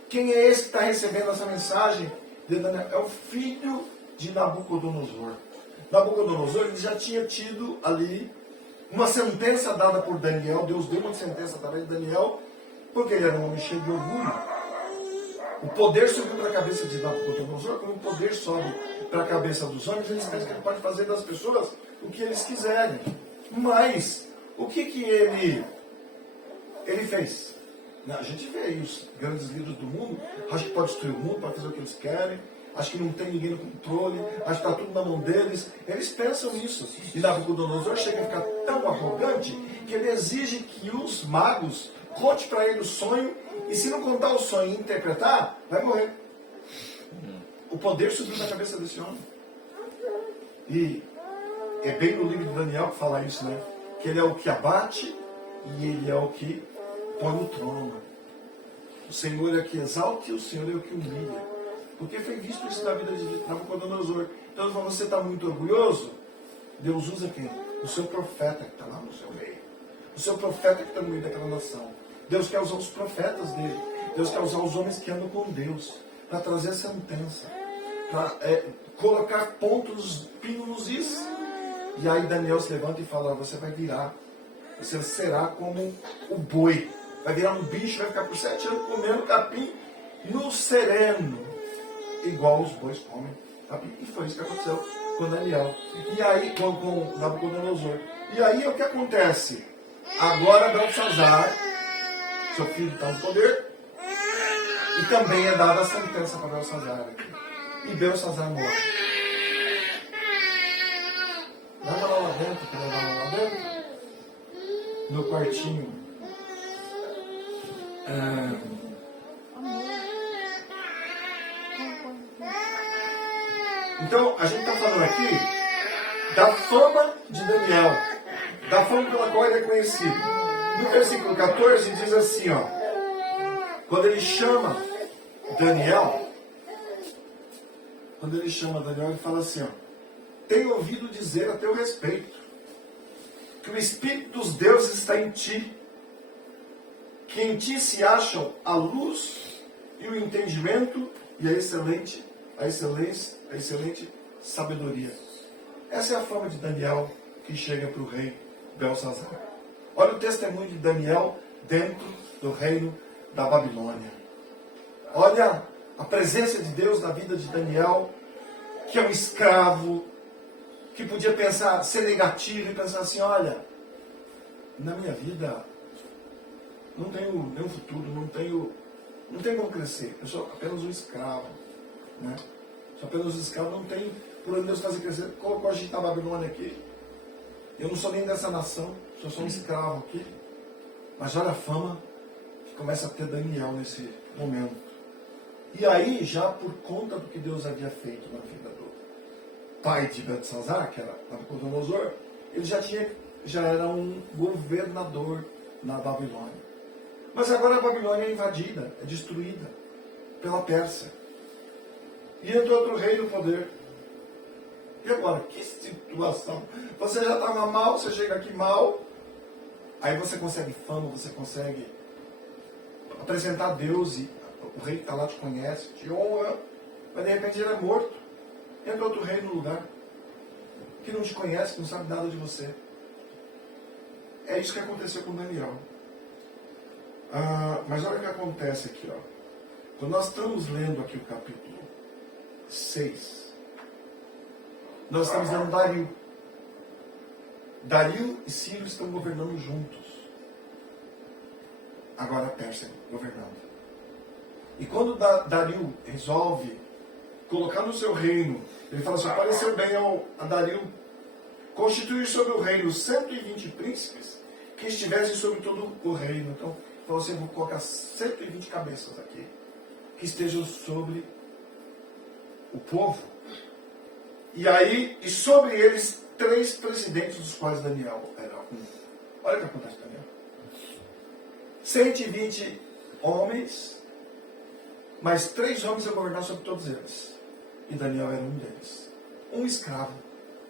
Quem é esse que está recebendo essa mensagem de Daniel? É o filho de Nabucodonosor. Nabucodonosor, ele já tinha tido ali uma sentença dada por Daniel. Deus deu uma sentença através de Daniel, porque ele era um homem cheio de orgulho. O poder subiu para a cabeça de Nabucodonosor, como o poder sobe para a cabeça dos homens, eles pensam que ele pode fazer das pessoas o que eles quiserem. Mas, o que ele fez? A gente vê aí os grandes líderes do mundo, acho que pode destruir o mundo, pode fazer o que eles querem, acho que não tem ninguém no controle, acho que está tudo na mão deles. Eles pensam nisso. E Nabucodonosor chega a ficar tão arrogante que ele exige que os magos conte para ele o sonho, e se não contar o sonho e interpretar, vai morrer. O poder subiu na cabeça desse homem. E é bem no livro de Daniel que fala isso, né? Que ele é o que abate e ele é o que põe no trono. O Senhor é o que exalta e o Senhor é o que humilha. Porque foi visto isso na vida de Nabucodonosor. Então, se você está muito orgulhoso, Deus usa quem? O seu profeta que está lá no seu meio. O seu profeta que está no meio daquela nação. Deus quer usar os profetas dele. Deus quer usar os homens que andam com Deus para trazer a sentença, para colocar pontos, pinos nos is. E aí Daniel se levanta e fala, você vai virar, você será como o boi, vai virar um bicho, vai ficar por 7 anos comendo capim no sereno, igual os bois comem. Sabe? E foi isso que aconteceu com Daniel. E aí, com Nabucodonosor. E aí, o que acontece? Agora, Belsazar, seu filho está no poder, e também é dada a sentença para Belsazar aqui. E Belsazar morre. Leva lá dentro, que leva lá dentro. No quartinho. Então, a gente está falando aqui da fama de Daniel, da fama pela qual ele é conhecido. No versículo 14 diz assim, ó, quando ele chama Daniel, ele fala assim, ó, tenho ouvido dizer a teu respeito que o Espírito dos deuses está em ti, que em ti se acham a luz e o entendimento e a excelente sabedoria. Essa é a fama de Daniel que chega para o rei Belsazar. Olha o testemunho de Daniel dentro do reino da Babilônia. Olha a presença de Deus na vida de Daniel, que é um escravo, que podia pensar, ser negativo e pensar assim, olha, na minha vida não tenho nenhum futuro, não tenho como crescer, eu sou apenas um escravo, né? Sou apenas um escravo, não tenho por onde Deus fazer crescer. Colocou a gente na Babilônia aqui, eu não sou nem dessa nação, só sou um escravo aqui, mas olha a fama que começa a ter Daniel nesse momento. E aí, já por conta do que Deus havia feito na vida do pai de Belsazar, que era Nabucodonosor, ele já era um governador na Babilônia. Mas agora a Babilônia é invadida, é destruída pela Pérsia. E entrou outro rei no poder. E agora, que situação? Você já estava mal, você chega aqui mal, aí você consegue fama, você consegue apresentar a Deus, e o rei que está lá te conhece, te honra, mas de repente ele é morto. Entra outro rei no lugar, que não te conhece, que não sabe nada de você. É isso que aconteceu com Daniel. Mas olha o que acontece aqui, ó. Quando nós estamos lendo aqui o capítulo 6, nós estamos lendo Dario. Dario e Ciro estão governando juntos. Agora a Pérsia governando. E quando Dario resolve colocar no seu reino, ele fala assim, pareceu bem a Dario constituir sobre o reino 120 príncipes que estivessem sobre todo o reino. Então, você vai colocar 120 cabeças aqui, que estejam sobre o povo. E sobre eles 3 presidentes, dos quais Daniel era um. Olha o que acontece com Daniel. 120 homens, mas 3 homens a governar sobre todos eles. E Daniel era um deles. Um escravo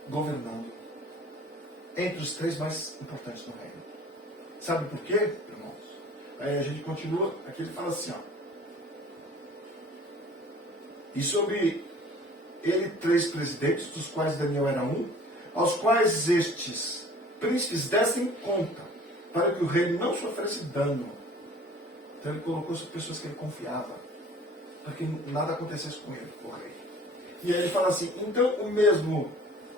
governando entre os 3 mais importantes do reino. Sabe por quê, irmãos? Aí a gente continua, aqui ele fala assim, ó. E sobre ele 3 presidentes, dos quais Daniel era um, aos quais estes príncipes dessem conta, para que o reino não sofresse dano. Então ele colocou sobre pessoas que ele confiava, para que nada acontecesse com ele, o rei. E aí ele fala assim, então o mesmo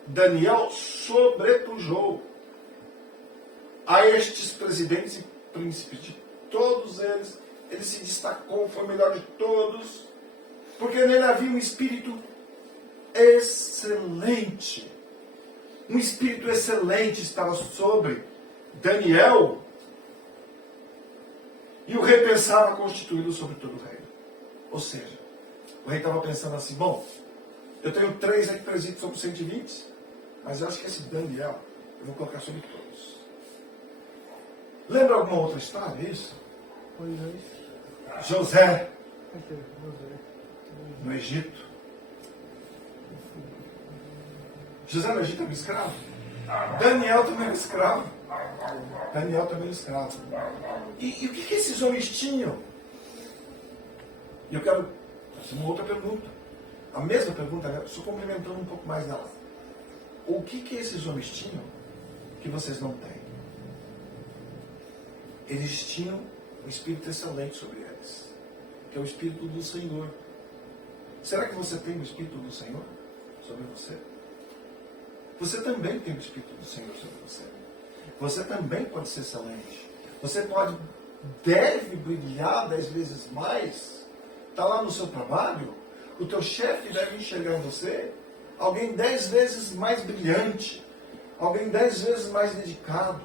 Daniel sobrepujou a estes presidentes e príncipes, de todos eles, ele se destacou, foi o melhor de todos, porque nele havia um espírito excelente. Um espírito excelente estava sobre Daniel, e o rei pensava constituí-lo sobre todo o reino. Ou seja, o rei estava pensando assim, bom, eu tenho 3 aqui presídios sobre 120, mas eu acho que esse Daniel eu vou colocar sobre todos. Lembra alguma outra história, isso? José, no Egito. José no Egito era um escravo. Daniel também era escravo. E o que esses homens tinham? E eu quero fazer uma outra pergunta. A mesma pergunta, só complementando um pouco mais dela. O que esses homens tinham que vocês não têm? Eles tinham um espírito excelente sobre eles, que é o Espírito do Senhor. Será que você tem o Espírito do Senhor? sobre você. Você também tem o Espírito do Senhor sobre você. Você também pode ser excelente. Você deve brilhar 10 vezes mais. Está lá no seu trabalho, o teu chefe deve enxergar em você alguém 10 vezes mais brilhante, alguém 10 vezes mais dedicado.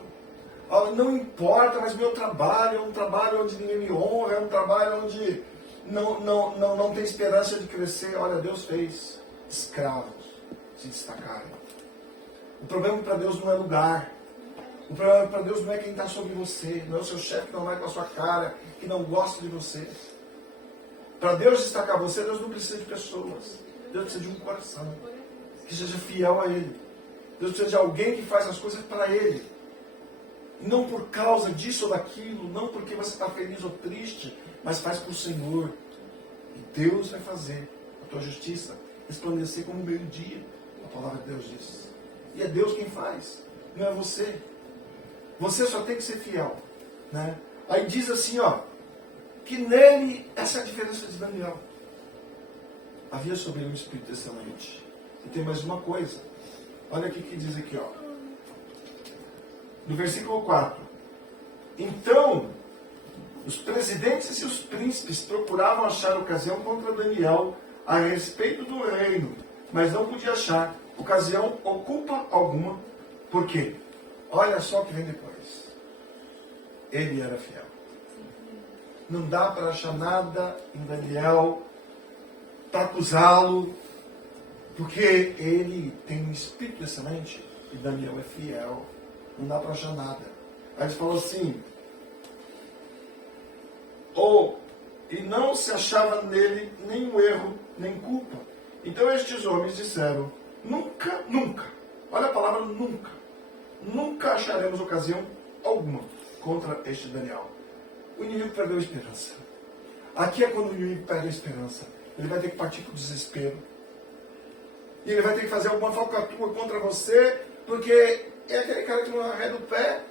Não importa, mas meu trabalho é um trabalho onde ninguém me honra, é um trabalho onde não tem esperança de crescer. Olha, Deus fez escravos se destacarem. O problema para Deus não é lugar. O problema para Deus não é quem está sobre você, não é o seu chefe que não vai com a sua cara, que não gosta de você. Para Deus destacar você, Deus não precisa de pessoas. Deus precisa de um coração que seja fiel a Ele. Deus precisa de alguém que faz as coisas para Ele. Não por causa disso ou daquilo, não porque você está feliz ou triste, mas faz para o Senhor. E Deus vai fazer a tua justiça resplandecer como o meio-dia. A palavra de Deus diz. E é Deus quem faz, não é você. Você só tem que ser fiel. Né? Aí diz assim, ó, que nele, essa é a diferença de Daniel. Havia sobre ele um espírito excelente. E tem mais uma coisa. Olha aqui que diz aqui, ó. No versículo 4. Então, os presidentes e os príncipes procuravam achar ocasião contra Daniel a respeito do reino, mas não podia achar ocasião ou culpa alguma. Por quê? Olha só o que vem depois. Ele era fiel. Não dá para achar nada em Daniel para acusá-lo, porque ele tem um espírito excelente e Daniel é fiel. Não dá para achar nada. Aí ele falou assim, e não se achava nele nenhum erro, nem culpa. Então estes homens disseram, nunca, olha a palavra nunca acharemos ocasião alguma contra este Daniel. O inimigo perdeu a esperança. Aqui é quando o inimigo perde a esperança. Ele vai ter que partir para o desespero. E ele vai ter que fazer alguma falcatrua contra você, porque é aquele cara que não arreda o pé,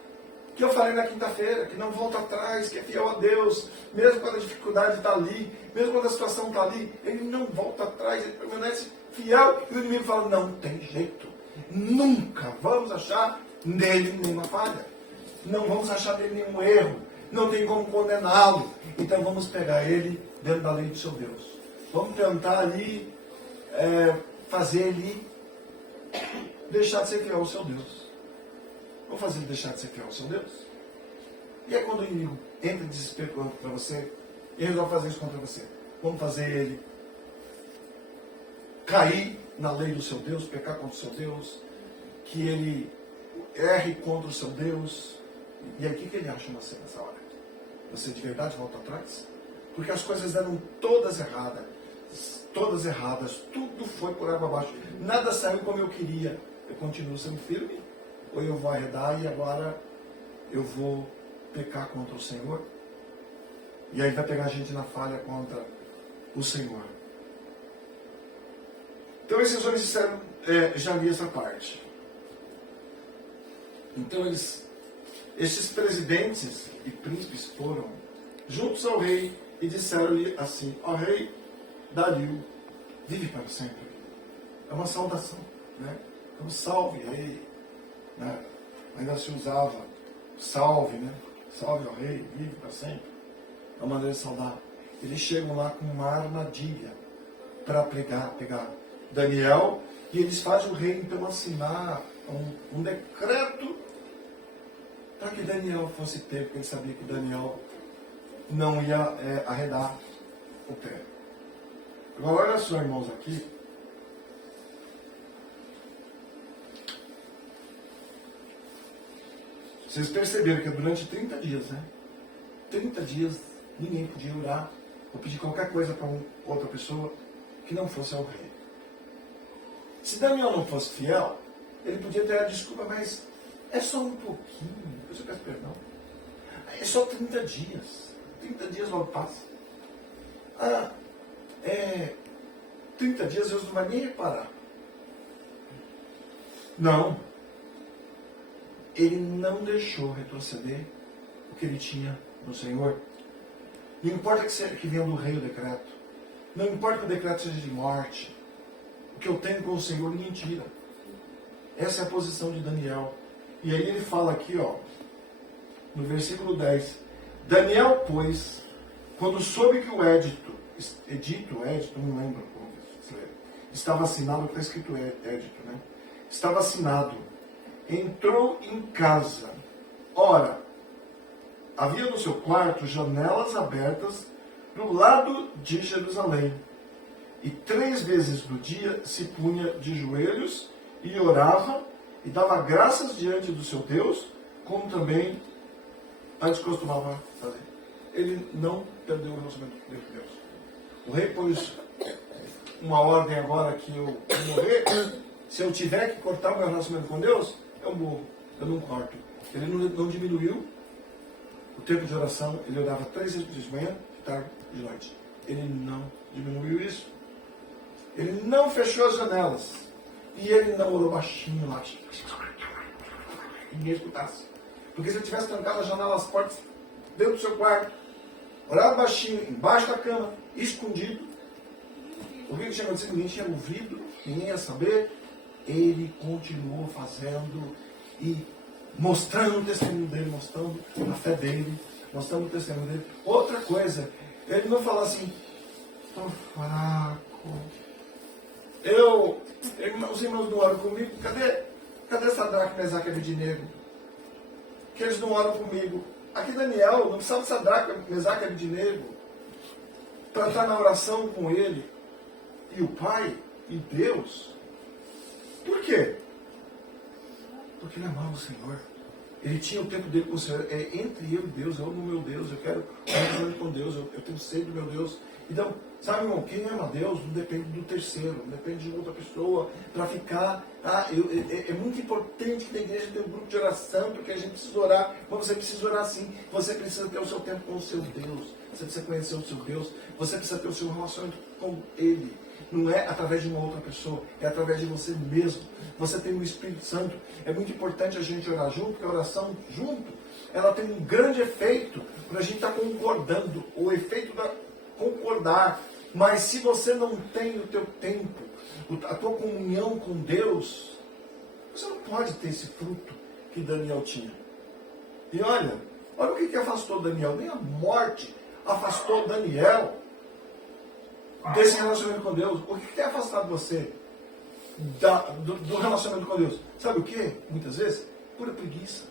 que eu falei na quinta-feira, que não volta atrás, que é fiel a Deus, mesmo quando a dificuldade está ali, mesmo quando a situação está ali, ele não volta atrás, ele permanece fiel, e o inimigo fala, não tem jeito, nunca vamos achar nele nenhuma falha, não vamos achar nele nenhum erro, não tem como condená-lo, então vamos pegar ele dentro da lei do seu Deus, vamos tentar ali, fazer ele deixar de ser fiel ao seu Deus. Vamos fazer ele deixar de ser fiel ao seu Deus? E é quando o inimigo entra em desespero contra você e resolve fazer isso contra você. Vamos fazer ele cair na lei do seu Deus, pecar contra o seu Deus, que ele erre contra o seu Deus. E aí o que ele acha em você nessa hora? Você de verdade volta atrás? Porque as coisas eram todas erradas, tudo foi por água abaixo, nada saiu como eu queria. Eu continuo sendo firme? Ou eu vou arredar e agora eu vou pecar contra o Senhor? E aí vai pegar a gente na falha contra o Senhor. Então esses homens disseram, já li essa parte. Então estes presidentes e príncipes foram juntos ao rei e disseram-lhe assim, ó rei Dario, vive para sempre. É uma saudação, né? Então salve rei. Né? Ainda se usava salve, né? Salve ao rei, vive para sempre. É uma maneira de saudar. Eles chegam lá com uma armadilha para pegar Daniel, e eles fazem o rei então assinar um decreto para que Daniel fosse pego, porque ele sabia que Daniel não ia arredar o pé. Agora olha só, irmãos, aqui. Vocês perceberam que durante 30 dias, né? 30 dias, ninguém podia orar ou pedir qualquer coisa para outra pessoa que não fosse ao rei. Se Daniel não fosse fiel, ele podia ter a desculpa, mas é só um pouquinho, eu peço perdão. É só 30 dias. 30 dias logo passa. 30 dias Deus não vai nem reparar. Não. Ele não deixou retroceder o que ele tinha no Senhor. Não importa que venha do rei o decreto. Não importa que o decreto seja de morte. O que eu tenho com o Senhor ninguém tira. Essa é a posição de Daniel. E aí ele fala aqui, ó, no versículo 10. Daniel, pois, quando soube que o edito, não lembro como se lê, estava assinado, está escrito edito, né? Estava assinado. Entrou em casa. Ora, havia no seu quarto janelas abertas do lado de Jerusalém. E 3 vezes do dia se punha de joelhos e orava e dava graças diante do seu Deus, como também antes costumava fazer. Ele não perdeu o relacionamento com Deus. O rei pôs uma ordem agora que eu morrer. Se eu tiver que cortar o meu relacionamento com Deus, eu morro. Eu não corto. Ele não diminuiu o tempo de oração. Ele orava 3 vezes de manhã, de tarde e de noite. Ele não diminuiu isso. Ele não fechou as janelas. E ele não orou baixinho lá. Ninguém escutasse. Porque se ele tivesse trancado as janelas, as portas dentro do seu quarto, orava baixinho, embaixo da cama, escondido, o que tinha acontecido? Ninguém tinha ouvido, ninguém ia saber. Ele continuou fazendo e mostrando o testemunho dele, mostrando a fé dele, mostrando o testemunho dele. Outra coisa, ele não falou assim, estou fraco. Os irmãos não oram comigo. Cadê Sadraque, Mesaque e Abednego? Que eles não oram comigo. Aqui Daniel, não precisava de Sadraque, Mesaque e Abednego para estar na oração com ele. E o Pai, e Deus. Por quê? Porque ele amava o Senhor. Ele tinha o tempo dele com o Senhor. É entre eu e Deus, eu amo o meu Deus, eu quero um relacionamento com Deus, eu tenho sede do meu Deus. Então, sabe, irmão, quem ama Deus não depende do terceiro, não depende de outra pessoa para ficar. É muito importante que na igreja tenha um grupo de oração, porque a gente precisa orar. Mas você precisa orar sim. Você precisa ter o seu tempo com o seu Deus. Você precisa conhecer o seu Deus. Você precisa ter o seu relacionamento com Ele. Não é através de uma outra pessoa, é através de você mesmo. Você tem o Espírito Santo. É muito importante a gente orar junto, porque a oração junto, ela tem um grande efeito quando a gente está concordando. O efeito da concordar. Mas se você não tem o teu tempo, a tua comunhão com Deus, você não pode ter esse fruto que Daniel tinha. E olha o que afastou Daniel. Nem a morte afastou Daniel desse relacionamento com Deus. O que tem afastado você do relacionamento com Deus? Sabe o que? Muitas vezes, pura preguiça.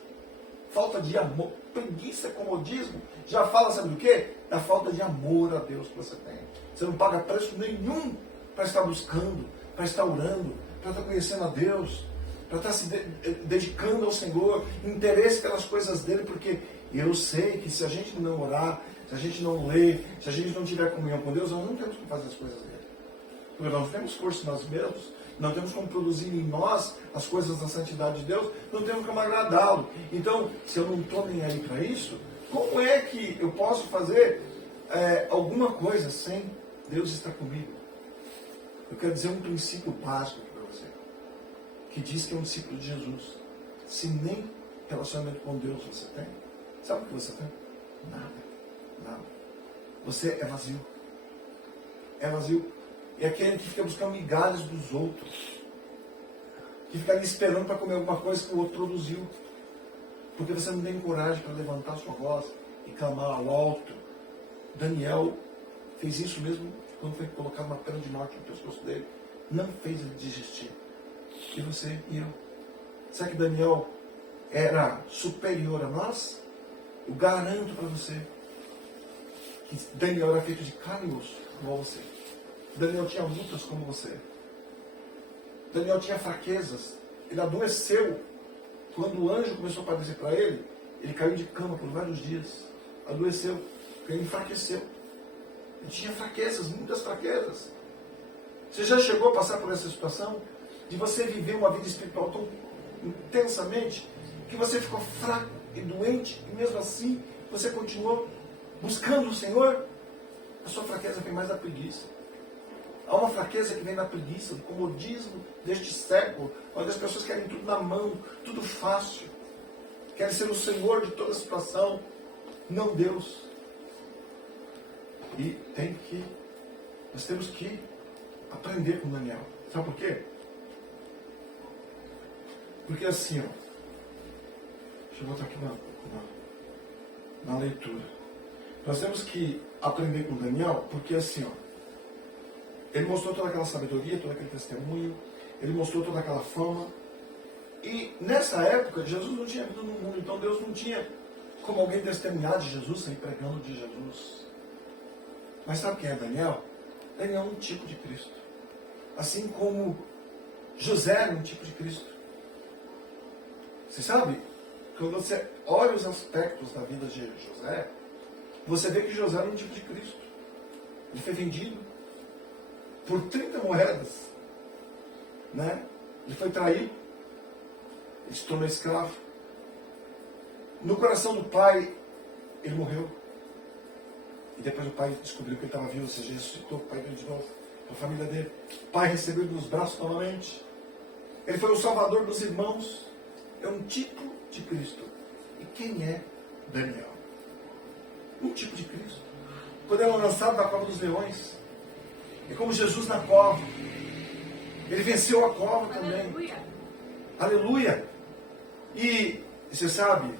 Falta de amor. Preguiça, comodismo, já fala, sabe do que? Da falta de amor a Deus que você tem. Você não paga preço nenhum para estar buscando, para estar orando, para estar conhecendo a Deus, para estar se dedicando ao Senhor, interesse pelas coisas dele, porque eu sei que se a gente não orar, se a gente não ler, se a gente não tiver comunhão com Deus, nós não temos como fazer as coisas dele. Porque nós não temos força em nós mesmos, não temos como produzir em nós as coisas da santidade de Deus, não temos como agradá-lo. Então, se eu não estou nem aí para isso, como é que eu posso fazer alguma coisa sem Deus estar comigo? Eu quero dizer um princípio básico para você, que diz que é um discípulo de Jesus. Se nem relacionamento com Deus você tem, sabe o que você tem? Nada. Você é vazio. É vazio. É aquele que fica buscando migalhas dos outros. Que fica ali esperando para comer alguma coisa que o outro produziu. Porque você não tem coragem para levantar sua voz e clamar ao alto. Daniel fez isso mesmo quando foi colocado uma pena de morte no pescoço dele. Não fez ele desistir. E você e eu. Será que Daniel era superior a nós? Eu garanto para você que Daniel era feito de carne e osso, como você. Daniel tinha lutas como você. Daniel tinha fraquezas. Ele adoeceu. Quando o anjo começou a aparecer para ele, ele caiu de cama por vários dias. Adoeceu. Porque ele enfraqueceu. Ele tinha fraquezas, muitas fraquezas. Você já chegou a passar por essa situação? De você viver uma vida espiritual tão intensamente, que você ficou fraco e doente, e mesmo assim, você continuou buscando o Senhor? A sua fraqueza vem mais da preguiça. Há uma fraqueza que vem da preguiça, do comodismo deste século, onde as pessoas querem tudo na mão, tudo fácil. Querem ser o Senhor de toda a situação, não Deus. E nós temos que aprender com Daniel. Sabe por quê? Porque assim, ó, deixa eu botar aqui na leitura. Nós temos que aprender com Daniel, porque assim, ó, ele mostrou toda aquela sabedoria, todo aquele testemunho, ele mostrou toda aquela fama. E nessa época, Jesus não tinha vindo no mundo, então Deus não tinha como alguém testemunhar de Jesus, sair pregando de Jesus. Mas sabe quem é Daniel? Daniel é um tipo de Cristo. Assim como José era um tipo de Cristo. Você sabe? Quando você olha os aspectos da vida de José, você vê que José era um tipo de Cristo. Ele foi vendido por 30 moedas. Né? Ele foi traído. Ele se tornou escravo. No coração do pai, ele morreu. E depois o pai descobriu que ele estava vivo, ou seja, ressuscitou, o pai veio de novo, a família dele. O pai recebeu ele nos braços novamente. Ele foi o salvador dos irmãos. É um tipo de Cristo. E quem é Daniel? Um tipo de Cristo. Quando ele é lançado da cova dos leões, é como Jesus na cova. Ele venceu a cova também. Aleluia. Aleluia! E você sabe,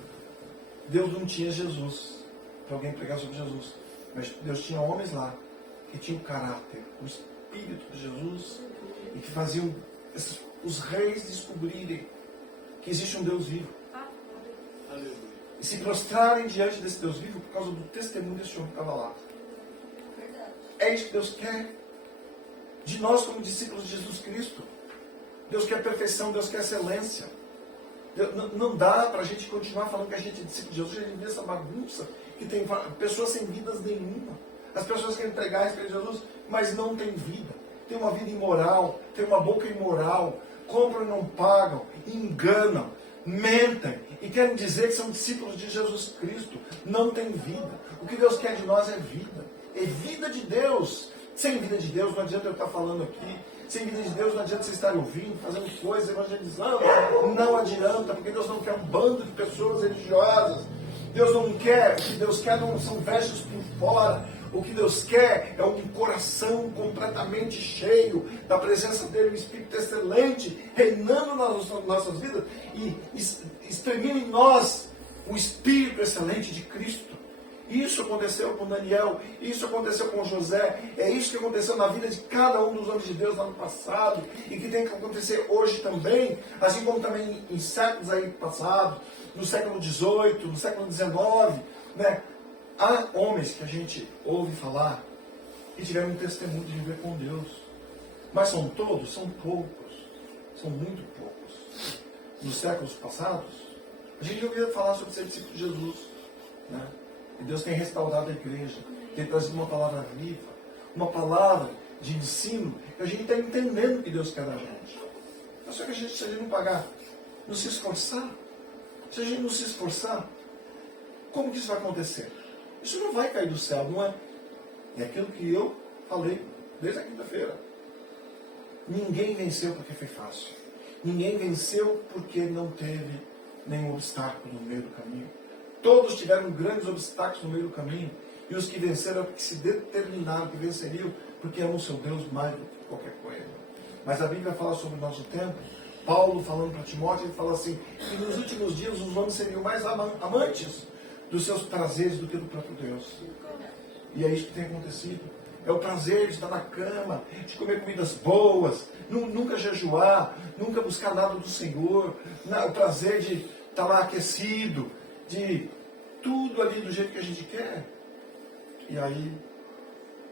Deus não tinha Jesus para alguém pregar sobre Jesus. Mas Deus tinha homens lá que tinham o caráter, o Espírito de Jesus e que faziam os reis descobrirem que existe um Deus vivo. E se prostrarem diante desse Deus vivo por causa do testemunho desse homem que estava lá. É isso que Deus quer de nós como discípulos de Jesus Cristo. Deus quer perfeição, Deus quer excelência. Não dá para a gente continuar falando que a gente é discípulo de Jesus. A gente vê essa bagunça que tem pessoas sem vidas nenhuma. As pessoas querem pregar a respeito de Jesus, mas não têm vida. Tem uma vida imoral, tem uma boca imoral, compram e não pagam, enganam, mentem e querem dizer que são discípulos de Jesus Cristo. Não tem vida. O que Deus quer de nós é vida. É vida de Deus. Sem vida de Deus não adianta eu estar falando aqui. Sem vida de Deus não adianta você estar ouvindo, fazendo coisas, evangelizando. Não adianta, porque Deus não quer um bando de pessoas religiosas. Deus não quer, o que Deus quer não são vestes por fora. O que Deus quer é um coração completamente cheio da presença dele, um Espírito excelente, reinando nas nossas vidas e exprimindo em nós o Espírito excelente de Cristo. Isso aconteceu com Daniel, isso aconteceu com José, é isso que aconteceu na vida de cada um dos homens de Deus no ano passado e que tem que acontecer hoje também, assim como também em séculos aí passados, no século XVIII, no século XIX, né? Há homens que a gente ouve falar que tiveram um testemunho de viver com Deus, mas são todos? São poucos, são muito poucos. Nos séculos passados, a gente ouvia falar sobre ser discípulo de Jesus, né? E Deus tem restaurado a igreja, tem trazido uma palavra viva, uma palavra de ensino, que a gente está entendendo o que Deus quer da gente. Mas só que se a gente não pagar, não se esforçar, se a gente não se esforçar, como que isso vai acontecer? Isso não vai cair do céu, não é? É aquilo que eu falei desde a quinta-feira. Ninguém venceu porque foi fácil. Ninguém venceu porque não teve nenhum obstáculo no meio do caminho. Todos tiveram grandes obstáculos no meio do caminho. E os que venceram, que se determinaram que venceriam, porque amam o seu Deus mais do que qualquer coisa. Mas a Bíblia fala sobre o nosso tempo. Paulo, falando para Timóteo, ele fala assim, que nos últimos dias os homens seriam mais amantes dos seus prazeres do que do próprio Deus. E é isso que tem acontecido. É o prazer de estar na cama, de comer comidas boas, nunca jejuar, nunca buscar nada do Senhor, o prazer de estar lá aquecido, de tudo ali do jeito que a gente quer. E aí,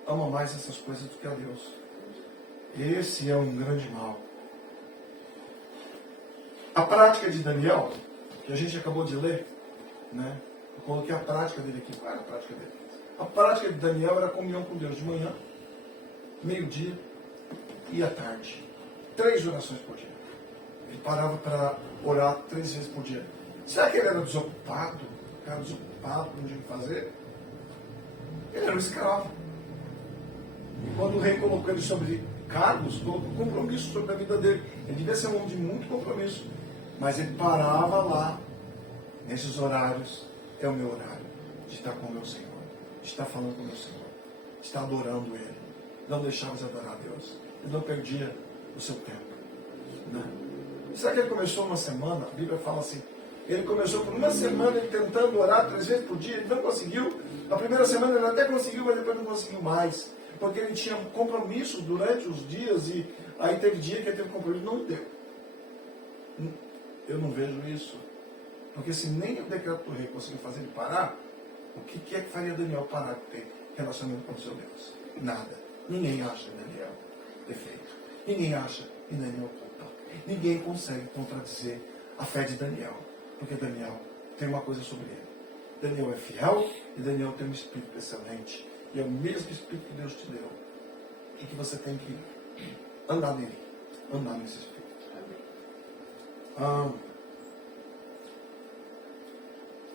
ama mais essas coisas do que a Deus. Esse é um grande mal. A prática de Daniel, que a gente acabou de ler, né? Eu coloquei a prática dele aqui. Qual era a prática dele? A prática de Daniel era a comunhão com Deus de manhã, meio-dia e à tarde. 3 orações por dia. Ele parava para orar 3 vezes por dia. Será que ele era desocupado? O cara desocupado, não tinha o que fazer? Ele era um escravo. E quando o rei colocou ele sobre cargos, colocou compromisso sobre a vida dele. Ele devia ser um homem de muito compromisso. Mas ele parava lá, nesses horários. É o meu horário de estar com o meu Senhor, de estar falando com o meu Senhor, de estar adorando Ele. Não deixava de adorar a Deus. Ele não perdia o seu tempo. Né? Será que ele começou uma semana? A Bíblia fala assim, ele começou por uma semana ele tentando orar 3 vezes por dia, ele não conseguiu. A primeira semana ele até conseguiu, mas depois não conseguiu mais. Porque ele tinha compromisso durante os dias e aí teve dia que ele teve compromisso, não deu. Eu não vejo isso. Porque se nem o decreto do rei conseguiu fazer ele parar, o que é que faria Daniel parar de ter relacionamento com o seu Deus? Nada. Ninguém acha em Daniel defeito. Ninguém acha em Daniel culpa. Ninguém consegue contradizer a fé de Daniel. Porque Daniel tem uma coisa sobre ele. Daniel é fiel e Daniel tem um espírito excelente. E é o mesmo espírito que Deus te deu. E que você tem que andar nele. Andar nesse espírito.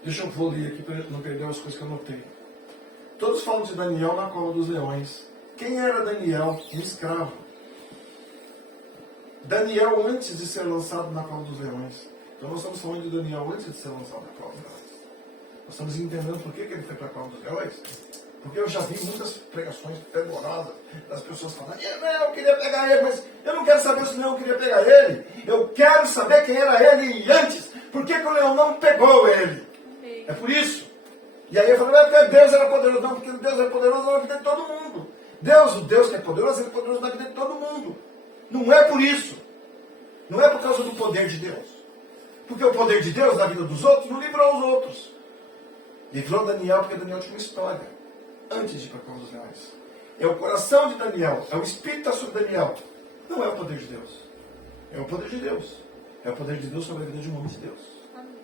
Deixa eu vou ler aqui para não perder as coisas que eu notei. Todos falam de Daniel na cova dos leões. Quem era Daniel? Um escravo. Daniel antes de ser lançado na cova dos leões. Então nós estamos falando de Daniel antes de ser lançado na cova dos leões. Nós estamos entendendo por que ele foi para a cova dos leões. Porque eu já vi muitas pregações fervorosas das pessoas falando, eu queria pegar ele, mas eu não quero saber se o leão queria pegar ele. Eu quero saber quem era ele antes. Por que o leão não pegou ele? Amém. É por isso. E aí eu falei, é porque Deus era poderoso. Não, porque Deus é poderoso na vida de todo mundo. O Deus que é poderoso, ele é poderoso na vida de todo mundo. Não é por isso. Não é por causa do poder de Deus. Porque o poder de Deus na vida dos outros não livrou os outros. Livrou Daniel porque Daniel tinha uma história. Antes de ir para a cova dos leões. É o coração de Daniel. É o Espírito sobre Daniel. Não é o poder de Deus. É o poder de Deus. É o poder de Deus sobre a vida de um homem de Deus. Amém.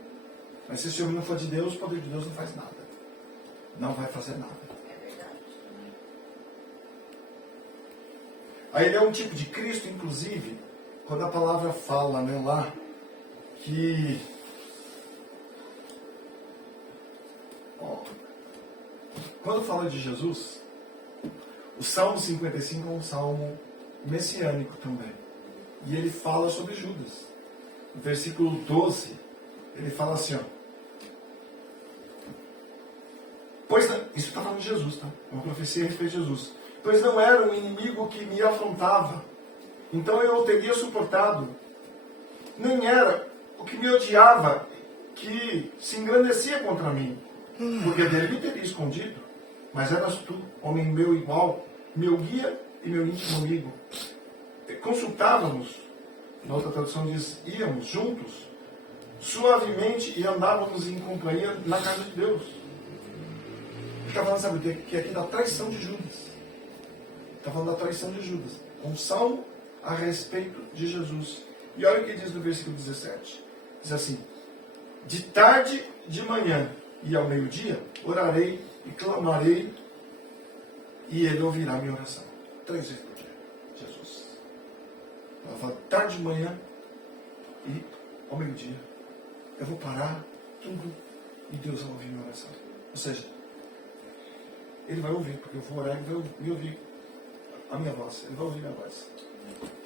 Mas se esse homem não for de Deus, o poder de Deus não faz nada. Não vai fazer nada. É verdade. Aí ele é um tipo de Cristo, inclusive, quando a palavra fala, né, lá, que... Quando fala de Jesus, o Salmo 55 é um salmo messiânico também. E ele fala sobre Judas. No versículo 12, ele fala assim, ó. Isso está falando de Jesus, tá? É uma profecia a respeito de Jesus. Pois não era um inimigo que me afrontava, então eu o teria suportado. Nem era o que me odiava, que se engrandecia contra mim, porque dele me teria escondido. Mas eras tu, homem meu igual, meu guia e meu íntimo amigo. Consultávamos, na outra tradução diz, íamos juntos, suavemente e andávamos em companhia na casa de Deus. Está falando, sabe o que? Que aqui da traição de Judas. Está falando da traição de Judas. Um salmo a respeito de Jesus. E olha o que diz no versículo 17. Diz assim, de tarde, de manhã e ao meio-dia, orarei e clamarei, e ele ouvirá minha oração. 3 vezes por dia, Jesus. Ela fala, tarde de manhã e ao meio-dia. Eu vou parar tudo e Deus vai ouvir minha oração. Ou seja, ele vai ouvir, porque eu vou orar e ele vai me ouvir a minha voz. Ele vai ouvir minha voz.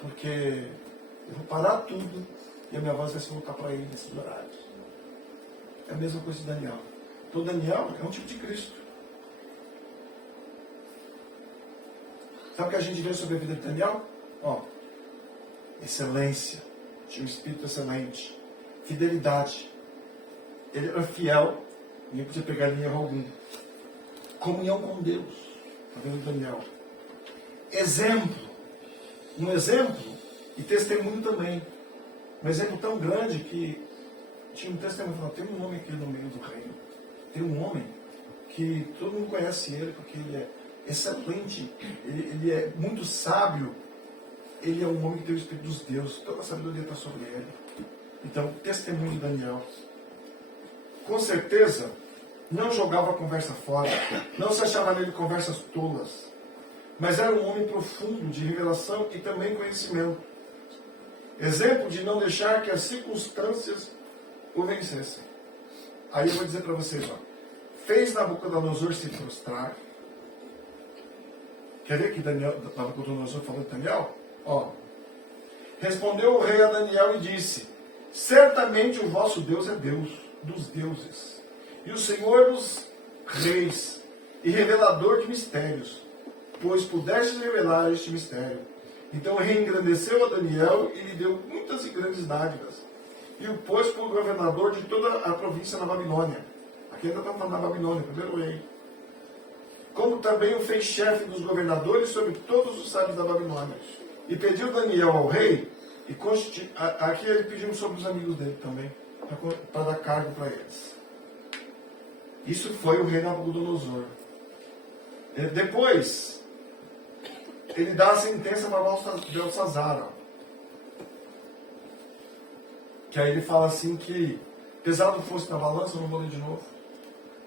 Porque eu vou parar tudo e a minha voz vai se voltar para ele nesses horários. É a mesma coisa de Daniel. Então Daniel é um tipo de Cristo. Sabe o que a gente vê sobre a vida de Daniel? Excelência. Tinha um espírito excelente. Fidelidade. Ele era fiel. Ninguém podia pegar ele em erro algum. Comunhão com Deus. Está vendo Daniel? Exemplo. Um exemplo e testemunho também. Um exemplo tão grande que tinha um testemunho. Falou, tem um homem aqui no meio do reino. Tem um homem que todo mundo conhece ele porque ele é excelente, ele é muito sábio, ele é um homem que tem o Espírito dos deuses, toda a sabedoria está sobre ele. Então, testemunho de Daniel. Com certeza, não jogava a conversa fora, não se achava nele conversas tolas, mas era um homem profundo de revelação e também conhecimento. Exemplo de não deixar que as circunstâncias o vencessem. Aí eu vou dizer para vocês, fez Nabucodonosor se frustrar. Quer ver que Nabucodonosor falou de Daniel? Respondeu o rei a Daniel e disse, certamente o vosso Deus é Deus dos deuses, e o Senhor dos reis, e revelador de mistérios, pois pudestes revelar este mistério, Então o rei engrandeceu a Daniel e lhe deu muitas e grandes dádivas. E o pôs por governador de toda a província da Babilônia. Aqui ainda estamos falando da Babilônia, o primeiro rei. Como também o fez chefe dos governadores sobre todos os sábios da Babilônia. E pediu Daniel ao rei, e aqui ele pediu sobre os amigos dele também, para dar cargo para eles. Isso foi o rei Nabucodonosor. Depois, ele dá a sentença para Belsazar. Que aí ele fala assim que, pesado fosse na balança, eu não vou ler de novo,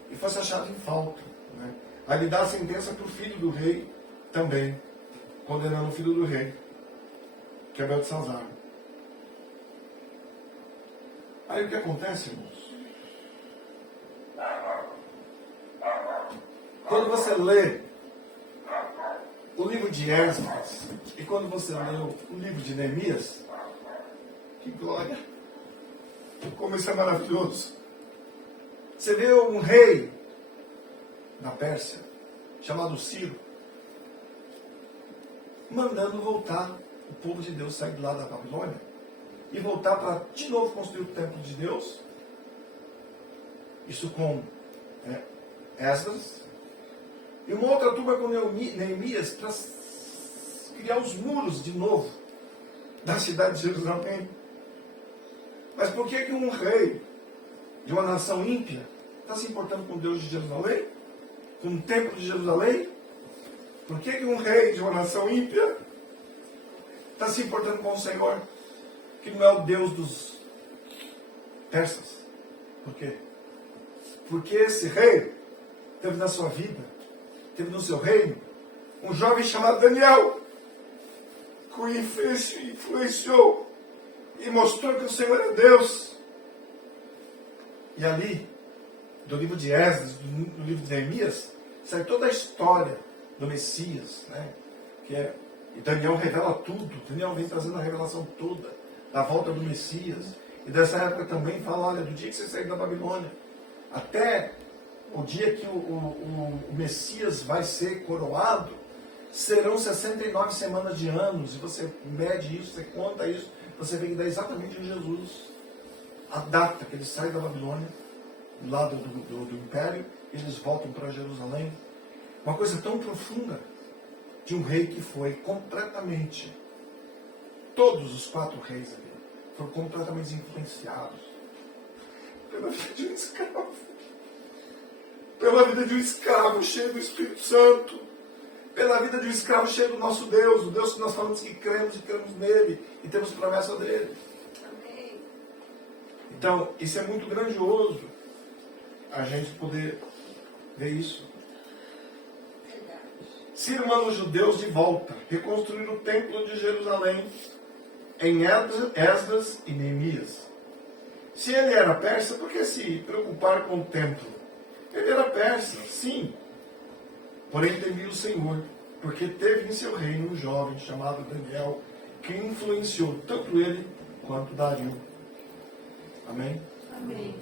e fosse achado em falta. Né? Aí ele dá a sentença para o filho do rei também, condenando o filho do rei, que é Belsazar. Aí o que acontece, irmãos? Quando você lê o livro de Esdras e quando você lê o livro de Neemias, que glória! Como isso é maravilhoso! Você vê um rei da Pérsia, chamado Ciro, mandando voltar o povo de Deus sair de lá da Babilônia e voltar para de novo construir o templo de Deus. Isso com Esdras. E uma outra turma com Neemias para criar os muros de novo da cidade de Jerusalém. Mas por que um rei de uma nação ímpia está se importando com Deus de Jerusalém? Com o templo de Jerusalém? Por que um rei de uma nação ímpia está se importando com o Senhor, que não é o Deus dos persas? Por quê? Porque esse rei teve na sua vida, teve no seu reino, um jovem chamado Daniel, que o influenciou e mostrou que o Senhor é Deus. E ali, do livro de Esdras, do livro de Neemias, sai toda a história do Messias, né? E Daniel revela tudo. Daniel vem trazendo a revelação toda da volta do Messias. E dessa época também fala, olha, do dia que você sair da Babilônia até o dia que o Messias vai ser coroado, serão 69 semanas de anos. E você mede isso, você conta isso, você vê que dá exatamente em Jesus a data que ele sai da Babilônia, do lado do Império, e eles voltam para Jerusalém. Uma coisa tão profunda de um rei que foi completamente, todos os 4 reis ali, foram completamente influenciados pela vida de um escravo. Pela vida de um escravo cheio do Espírito Santo. Pela vida de um escravo cheio do nosso Deus. O Deus que nós falamos que cremos e cremos nele. E temos promessa dele. Amém. Então, isso é muito grandioso. A gente poder ver isso. Ciro manda os judeus de volta. Reconstruir o templo de Jerusalém. Em Esdras e Neemias. Se ele era persa, por que se preocupar com o templo? Ele era persa, sim. Porém temia o Senhor, porque teve em seu reino um jovem chamado Daniel, que influenciou tanto ele quanto Dario. Amém? Amém.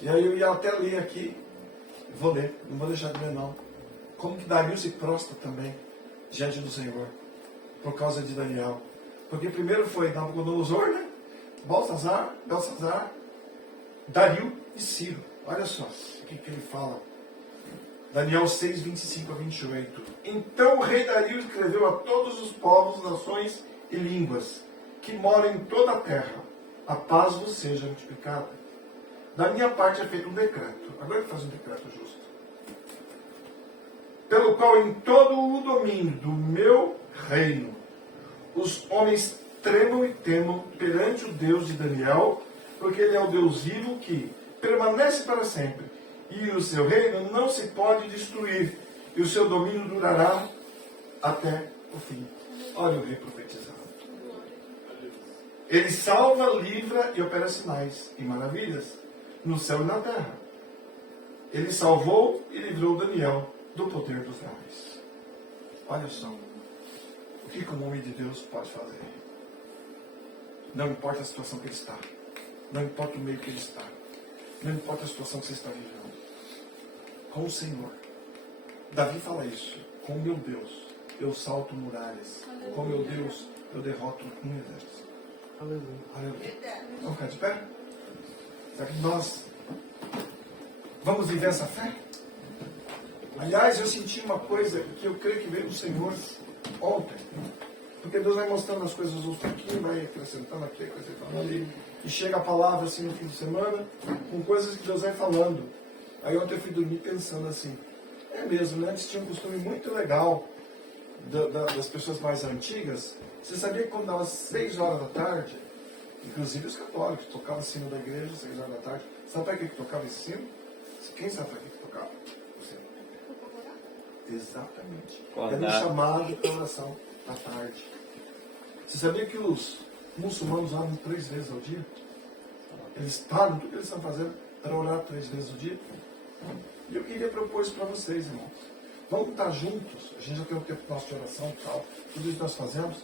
E aí eu ia até ler aqui, vou ler, não vou deixar de ler não. Como que Dario se prostra também diante do Senhor, por causa de Daniel. Porque primeiro foi Nabucodonosor, né? Belsazar, Dario e Ciro. Olha só o que ele fala. Daniel 6, 25 a 28. Então o rei Dario escreveu a todos os povos, nações e línguas que moram em toda a terra: a paz vos seja multiplicada. Da minha parte é feito um decreto. Agora ele faz um decreto justo. Pelo qual em todo o domínio do meu reino os homens tremam e temam perante o Deus de Daniel, porque ele é o Deus vivo que permanece para sempre, e o seu reino não se pode destruir, e o seu domínio durará até o fim. Olha o rei profetizado. Ele salva, livra e opera sinais e maravilhas no céu e na terra. Ele salvou e livrou Daniel do poder dos leões. Olha só o que o homem de Deus pode fazer. Não importa a situação que ele está, não importa o meio que ele está, não importa a situação que você está vivendo, com o Senhor. Davi fala isso: com meu Deus eu salto muralhas, com meu Deus eu derroto um exército. Aleluia. Aleluia. Vamos ficar de pé? Será que nós vamos viver essa fé? Aliás, eu senti uma coisa que eu creio que veio do Senhor ontem. Porque Deus vai mostrando as coisas aos pouquinhos, vai acrescentando aqui, acrescentando ali. E chega a palavra assim no fim de semana, com coisas que Deus vai falando. Aí ontem eu fui dormir pensando assim, é mesmo, né? Antes tinha um costume muito legal das pessoas mais antigas. Você sabia que quando dava 6 horas da tarde, inclusive os católicos, tocavam sino da igreja, 6 horas da tarde. Sabe para que tocava esse sino? Quem sabe para que tocava o sino? Exatamente. Era um chamado para oração à tarde. Você sabia que os muçulmanos oram 3 vezes ao dia? Eles param, tudo que eles estão fazendo para orar 3 vezes ao dia. E eu queria propor isso para vocês, irmãos. Vamos estar juntos, a gente já tem um tempo nosso de oração e tal, tudo isso nós fazemos.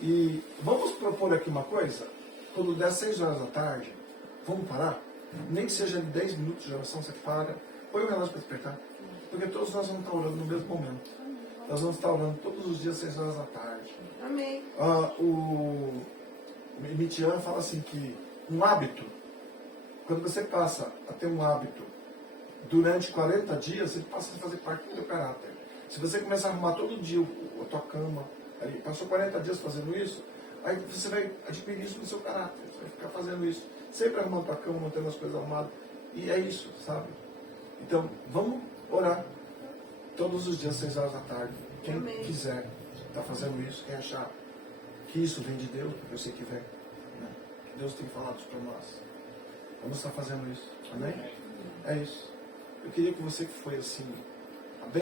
E vamos propor aqui uma coisa, quando der 6 horas da tarde, vamos parar? Nem que seja de 10 minutos de oração, você para, põe o relógio para despertar. Porque todos nós vamos estar orando no mesmo momento. Nós vamos estar orando todos os dias 6 horas da tarde. Amém. O Mitian fala assim que um hábito, quando você passa a ter um hábito durante 40 dias, ele passa a fazer parte do seu caráter. Se você começar a arrumar todo dia a tua cama, aí passou 40 dias fazendo isso, aí você vai adquirir isso no seu caráter. Você vai ficar fazendo isso, sempre arrumando a tua cama, mantendo as coisas arrumadas. E é isso, sabe? Então, vamos orar todos os dias, 6 horas da tarde. Quem Amém. quiser estar fazendo isso, quem achar que isso vem de Deus, porque eu sei que vem, né? Que Deus tem falado isso para nós. Vamos estar fazendo isso. Amém? É isso. Eu queria que você que foi assim,